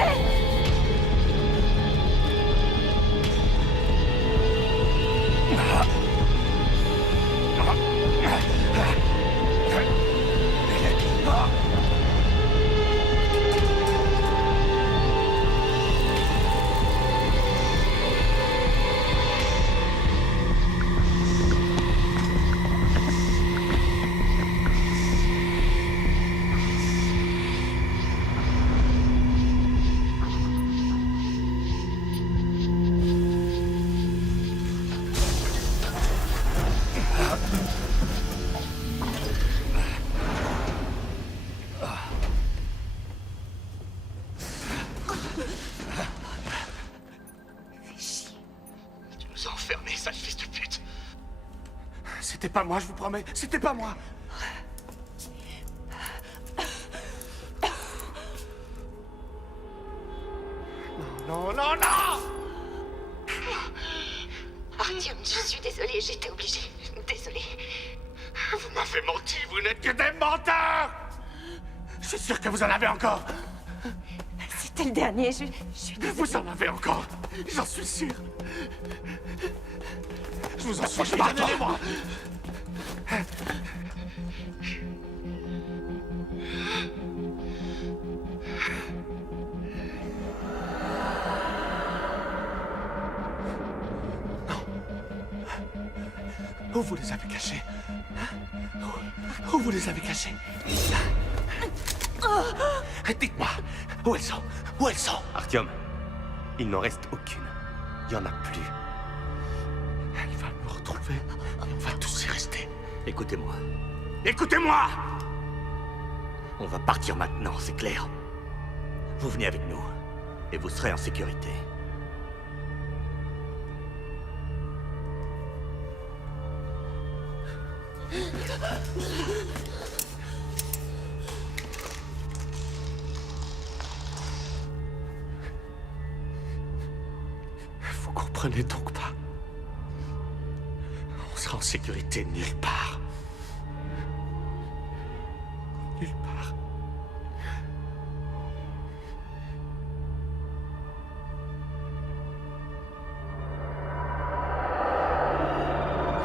Tu nous as enfermés, sale fils de pute! C'était pas moi, je vous promets. C'était pas moi. Non, non, non! Artyom, je suis désolée, j'étais obligée. Désolée. Vous m'avez menti, vous n'êtes que des menteurs! Je suis sûr que vous en avez encore. C'était le dernier, je suis désolée. Vous en avez encore. J'en suis sûr. Je vous en suis pas. Donnez-les-moi. Où vous les avez cachés? Où vous les avez cachés? Dites-moi, où elles sont? Où elles sont? Artyom, il n'en reste aucune. Il n'y en a plus. Elle va me retrouver. On va tous y rester. Écoutez-moi. Écoutez-moi! On va partir maintenant, c'est clair. Vous venez avec nous, et vous serez en sécurité. Vous comprenez donc pas. On sera en sécurité nulle part. Nulle part.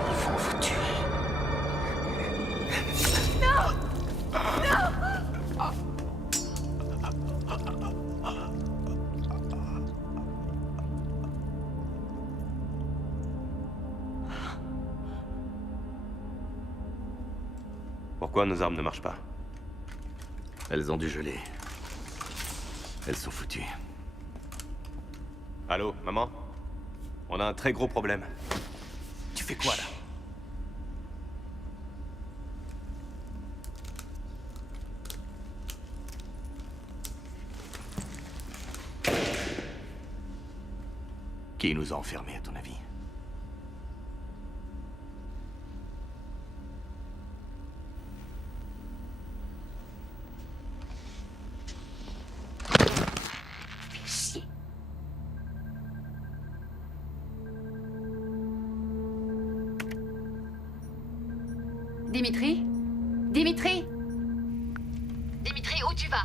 Ils vont vous tuer. Pourquoi nos armes ne marchent pas? Elles ont dû geler. Elles sont foutues. Allô, maman? On a un très gros problème. Tu fais quoi là? Qui nous a enfermés, à ton avis? Dimitri? Dimitri? Dimitri, où tu vas?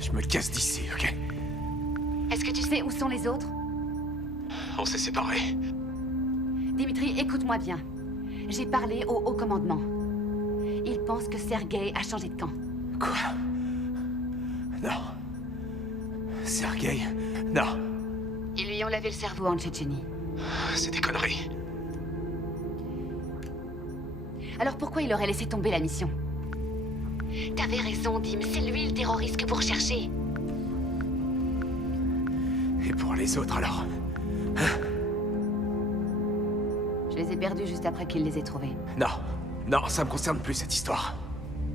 Je me casse d'ici, ok? Est-ce que tu sais où sont les autres? On s'est séparés. Dimitri, écoute-moi bien. J'ai parlé au haut commandement. Ils pensent que Sergei a changé de camp. Quoi? Non. Sergueï? Non. Ils lui ont lavé le cerveau en Tchétchénie. C'est des conneries. Alors pourquoi il aurait laissé tomber la mission? T'avais raison, Dim, c'est lui le terroriste que vous recherchez. Et pour les autres, alors? Je les ai perdus juste après qu'il les ait trouvés. Non. Non, ça me concerne plus, cette histoire.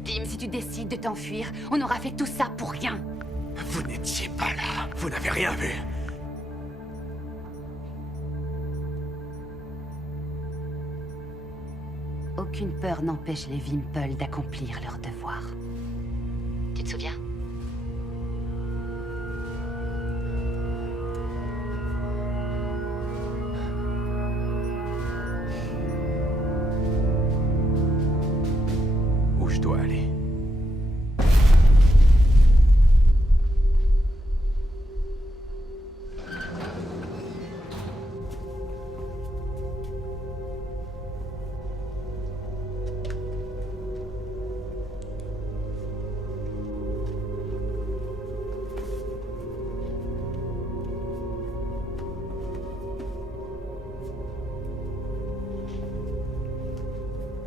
Dim, si tu décides de t'enfuir, on aura fait tout ça pour rien. Vous n'étiez pas là. Vous n'avez rien vu. Aucune peur n'empêche les Wimpel d'accomplir leur devoir. Tu te souviens? Où je dois aller?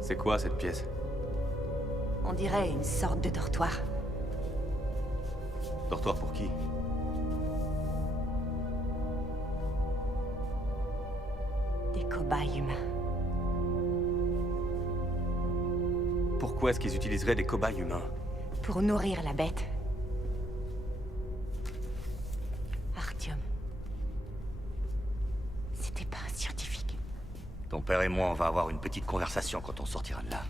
C'est quoi cette pièce? On dirait une sorte de dortoir. Dortoir pour qui? Des cobayes humains. Pourquoi est-ce qu'ils utiliseraient des cobayes humains? Pour nourrir la bête. Artyom. C'était pas un scientifique. Ton père et moi, on va avoir une petite conversation quand on sortira de là.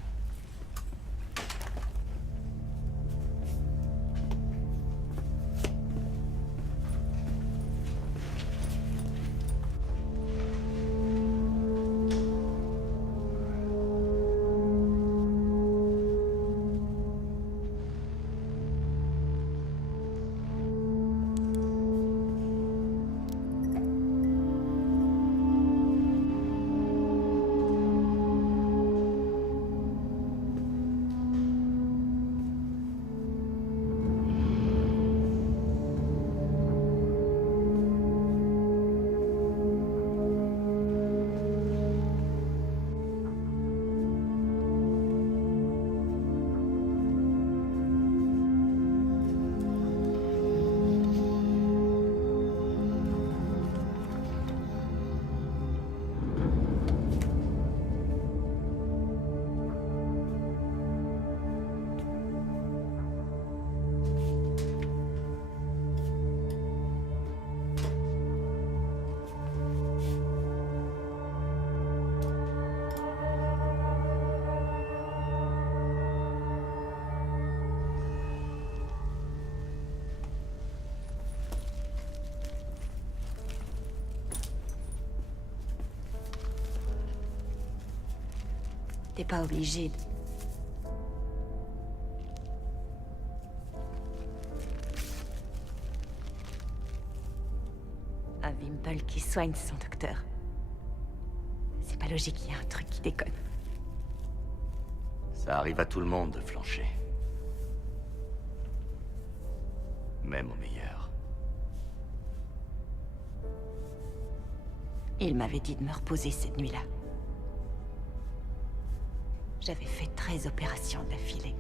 T'es pas obligé de... Un Wimpel qui soigne son docteur. C'est pas logique, il y a un truc qui déconne. Ça arrive à tout le monde de flancher. Même au meilleur. Il m'avait dit de me reposer cette nuit-là. J'avais fait 13 opérations d'affilée.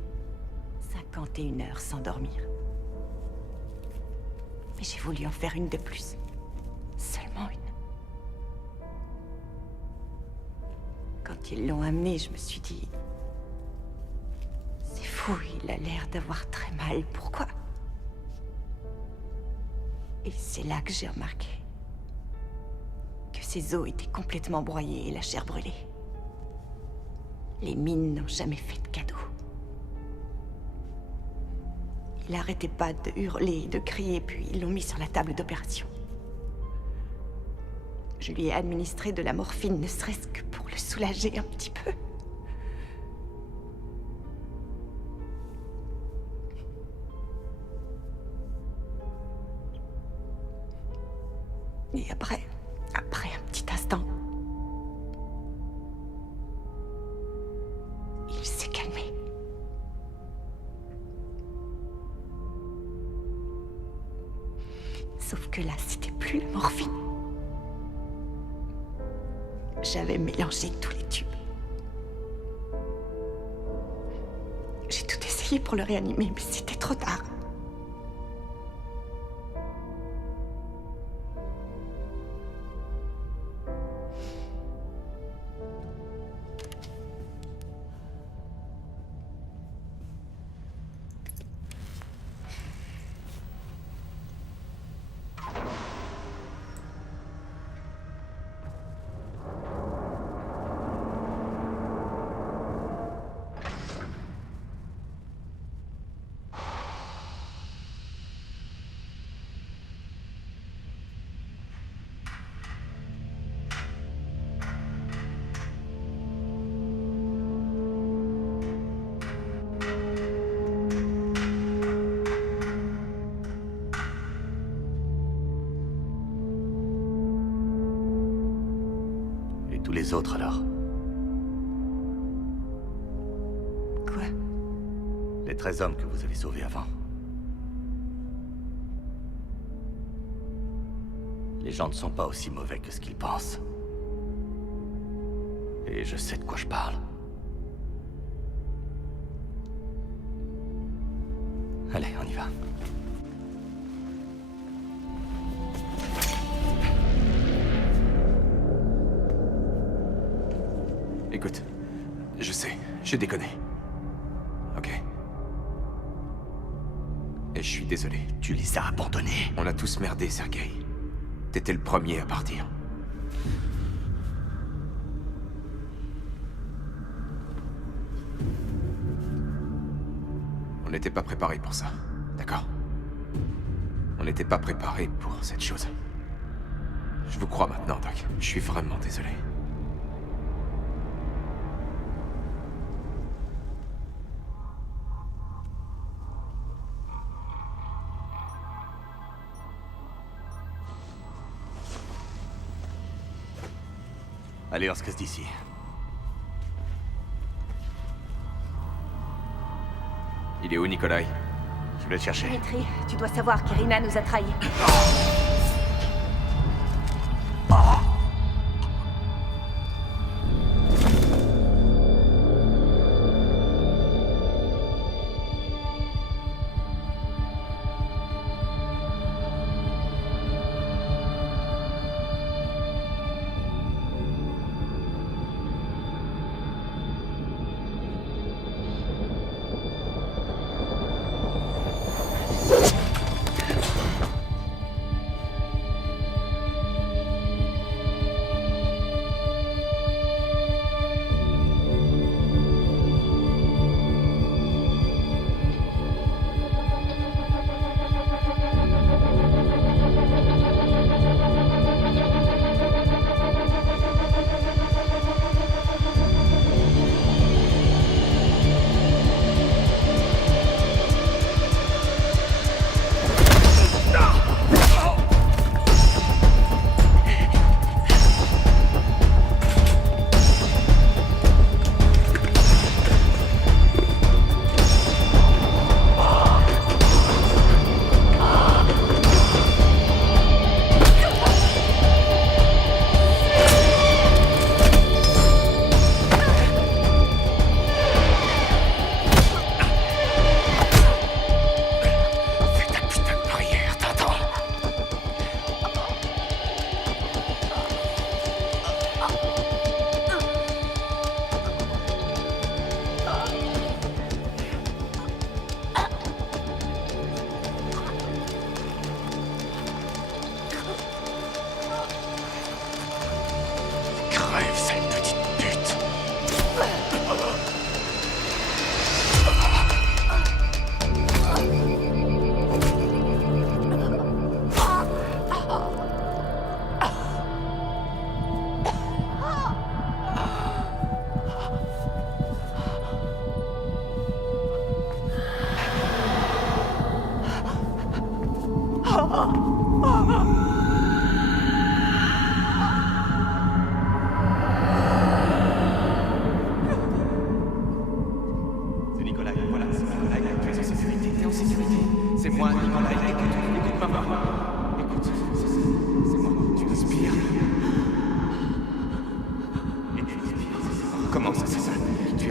51 heures sans dormir. Mais j'ai voulu en faire une de plus. Seulement une. Quand ils l'ont amené, je me suis dit... C'est fou, il a l'air d'avoir très mal. Pourquoi? Et c'est là que j'ai remarqué que ses os étaient complètement broyés et la chair brûlée. Les mines n'ont jamais fait de cadeau. Il arrêtait pas de hurler et de crier, puis ils l'ont mis sur la table d'opération. Je lui ai administré de la morphine, ne serait-ce que pour le soulager un petit peu. Et après un petit instant, il s'est calmé. Sauf que là, c'était plus la morphine. J'avais mélangé tous les tubes. J'ai tout essayé pour le réanimer, mais c'était trop tard. Tous les autres, alors? Quoi? Les 13 hommes que vous avez sauvés avant. Les gens ne sont pas aussi mauvais que ce qu'ils pensent. Et je sais de quoi je parle. Allez, on y va. Écoute, je sais, j'ai déconné. Ok. Et je suis désolé. Tu les as abandonnés. On a tous merdé, Sergei. T'étais le premier à partir. On n'était pas préparés pour ça, d'accord? On n'était pas préparés pour cette chose. Je vous crois maintenant, Doc. Je suis vraiment désolé. Allez, on se casse d'ici. Il est où, Nikolai? Je vais le chercher. Dimitri, tu dois savoir qu'Irina nous a trahis.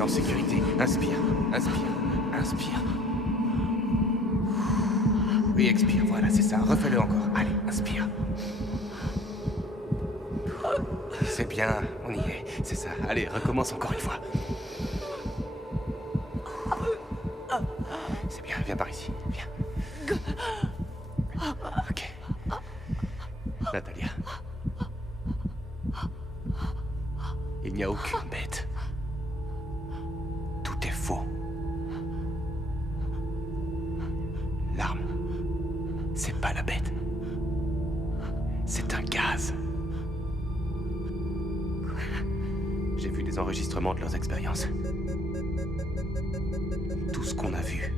en sécurité. Inspire, inspire, inspire. Oui, expire, voilà, c'est ça. Refais-le encore. Allez, inspire. C'est bien, on y est, c'est ça. Allez, recommence encore une fois. C'est bien, viens par ici, viens. Ok. Natalia. Il n'y a aucune bête. Tout est faux. L'arme, c'est pas la bête. C'est un gaz. J'ai vu des enregistrements de leurs expériences. Tout ce qu'on a vu,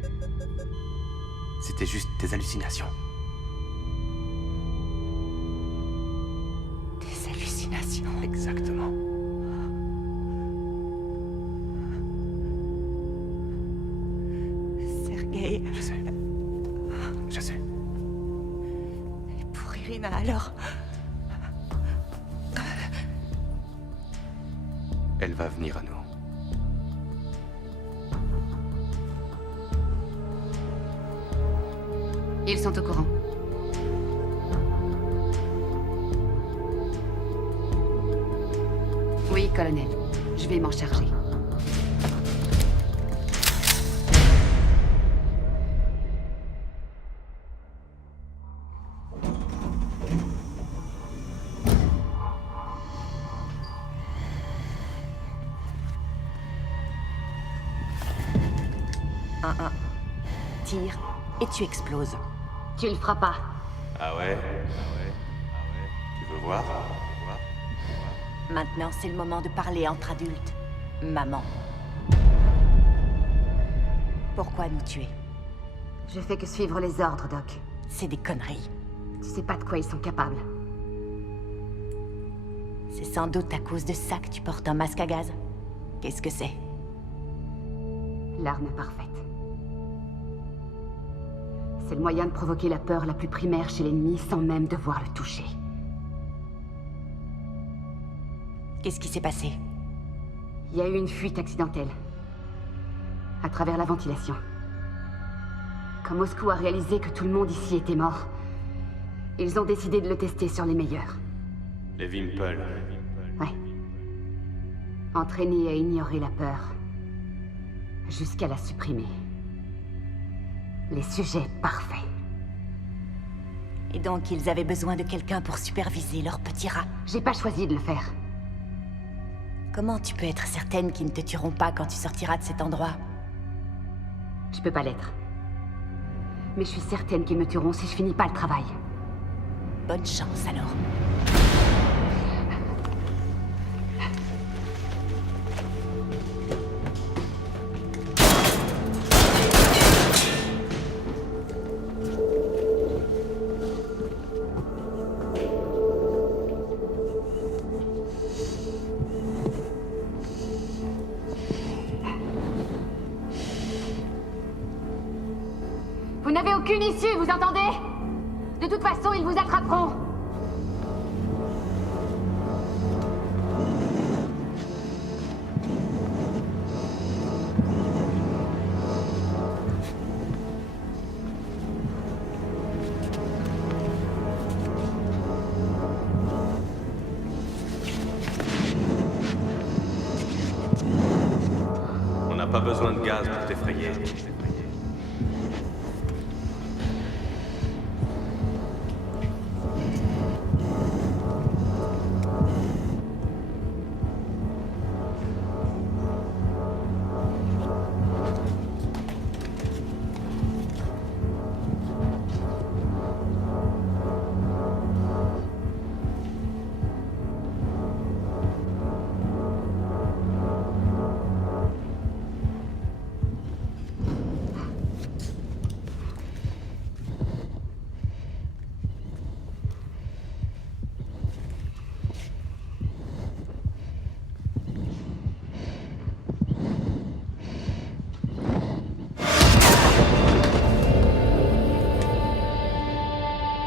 c'était juste des hallucinations. Des hallucinations. Exactement. Sergei. Je sais. Je sais. Et pour Irina, alors? Elle va venir à nous. Ils sont au courant. Oui, colonel. Je vais m'en charger. Tire et tu exploses. Tu le feras pas. Ah ouais? Tu veux voir? Maintenant, c'est le moment de parler entre adultes. Maman. Pourquoi nous tuer? Je fais que suivre les ordres, Doc. C'est des conneries. Tu sais pas de quoi ils sont capables. C'est sans doute à cause de ça que tu portes un masque à gaz. Qu'est-ce que c'est? L'arme parfaite. C'est le moyen de provoquer la peur la plus primaire chez l'ennemi sans même devoir le toucher. Qu'est-ce qui s'est passé? Il y a eu une fuite accidentelle. À travers la ventilation. Quand Moscou a réalisé que tout le monde ici était mort, ils ont décidé de le tester sur les meilleurs. Les Wimpel. Ouais. Entraîner à ignorer la peur. Jusqu'à la supprimer. Les sujets parfaits. Et donc, ils avaient besoin de quelqu'un pour superviser leur petit rat. J'ai pas choisi de le faire. Comment tu peux être certaine qu'ils ne te tueront pas quand tu sortiras de cet endroit? Je peux pas l'être. Mais je suis certaine qu'ils me tueront si je finis pas le travail. Bonne chance, alors. Vous n'avez aucune issue, vous entendez? De toute façon, ils vous attraperont. On n'a pas besoin de gaz pour t'effrayer.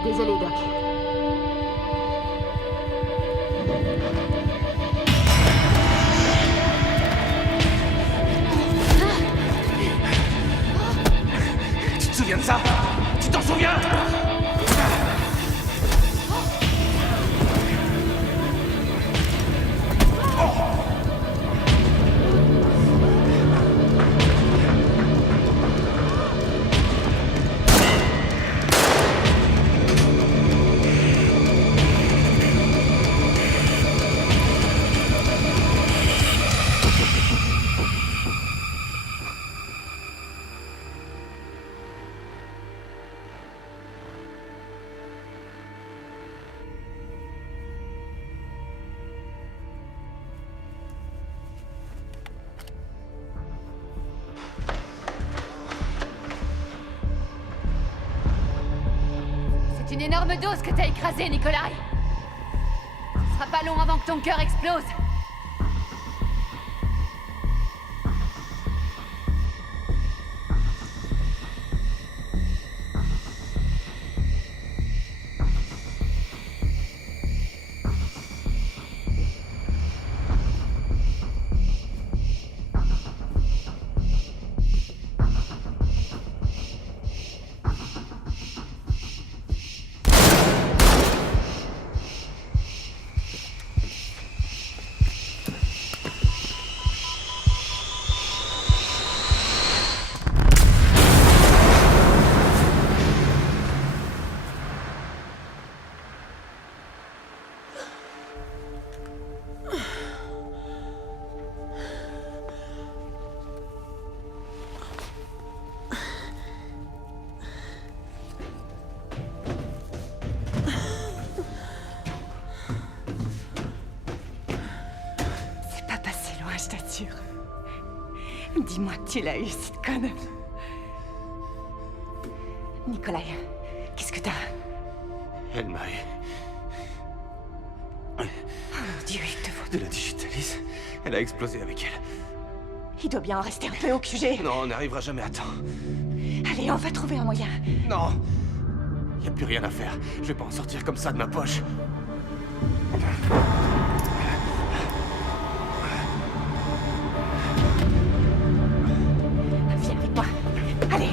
Désolé, Doc. ça? Tu t'en souviens? C'est une énorme dose que t'as écrasée, Nikolai. Ce sera pas long avant que ton cœur explose. Je t'assure. Dis-moi que tu l'as eu, cette conne. Nikolai, qu'est-ce que t'as? Elle m'a eu. Oh mon Dieu, il te faut... De la digitalise. Elle a explosé avec elle. Il doit bien en rester un peu au QG. Non, on n'arrivera jamais à temps. Allez, on va trouver un moyen. Non! Y a plus rien à faire. Je vais pas en sortir comme ça de ma poche. Viens avec moi. Allez.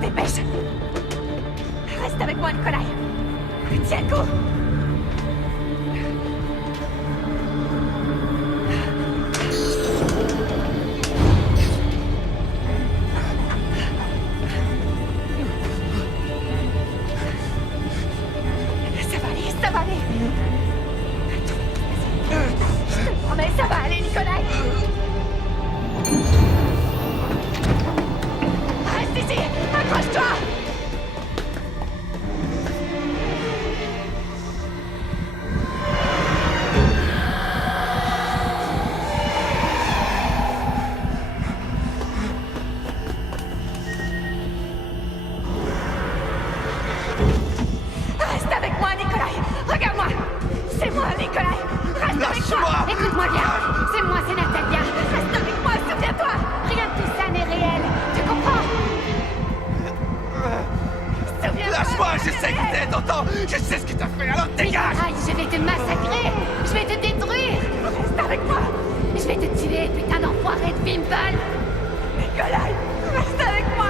Dépêche. Reste avec moi, Nikolai. Tiens le coup. Ça va aller, ça va aller. Je te le promets, ça va aller, Nikolai. Reste ici, accroche-toi. Reste avec moi, Nikolai. Regarde-moi. C'est moi, Nikolai. Reste avec moi. Écoute-moi bien. C'est moi, c'est Natalia. Reste avec moi, souviens-toi. Rien de tout ça n'est réel. Tu comprends? Souviens-toi. Lâche-moi, je sais qui t'es, t'entends? Je sais ce que t'as fait, alors dégage! Nikolai, je vais te massacrer. Je vais te détruire. Reste avec moi. Je vais te tuer, putain d'enfoiré de Pimple. Nikolai, reste avec moi.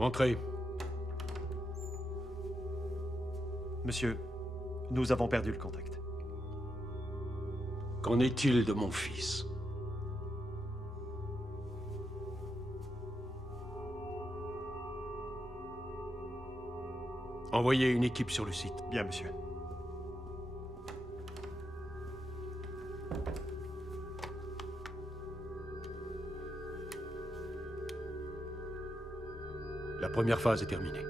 Entrez. Monsieur, nous avons perdu le contact. Qu'en est-il de mon fils? Envoyez une équipe sur le site. Bien, monsieur. La première phase est terminée.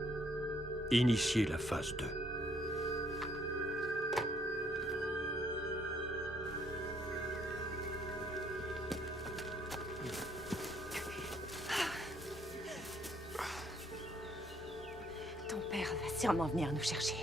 Initiez la phase 2. Ton père va sûrement venir nous chercher.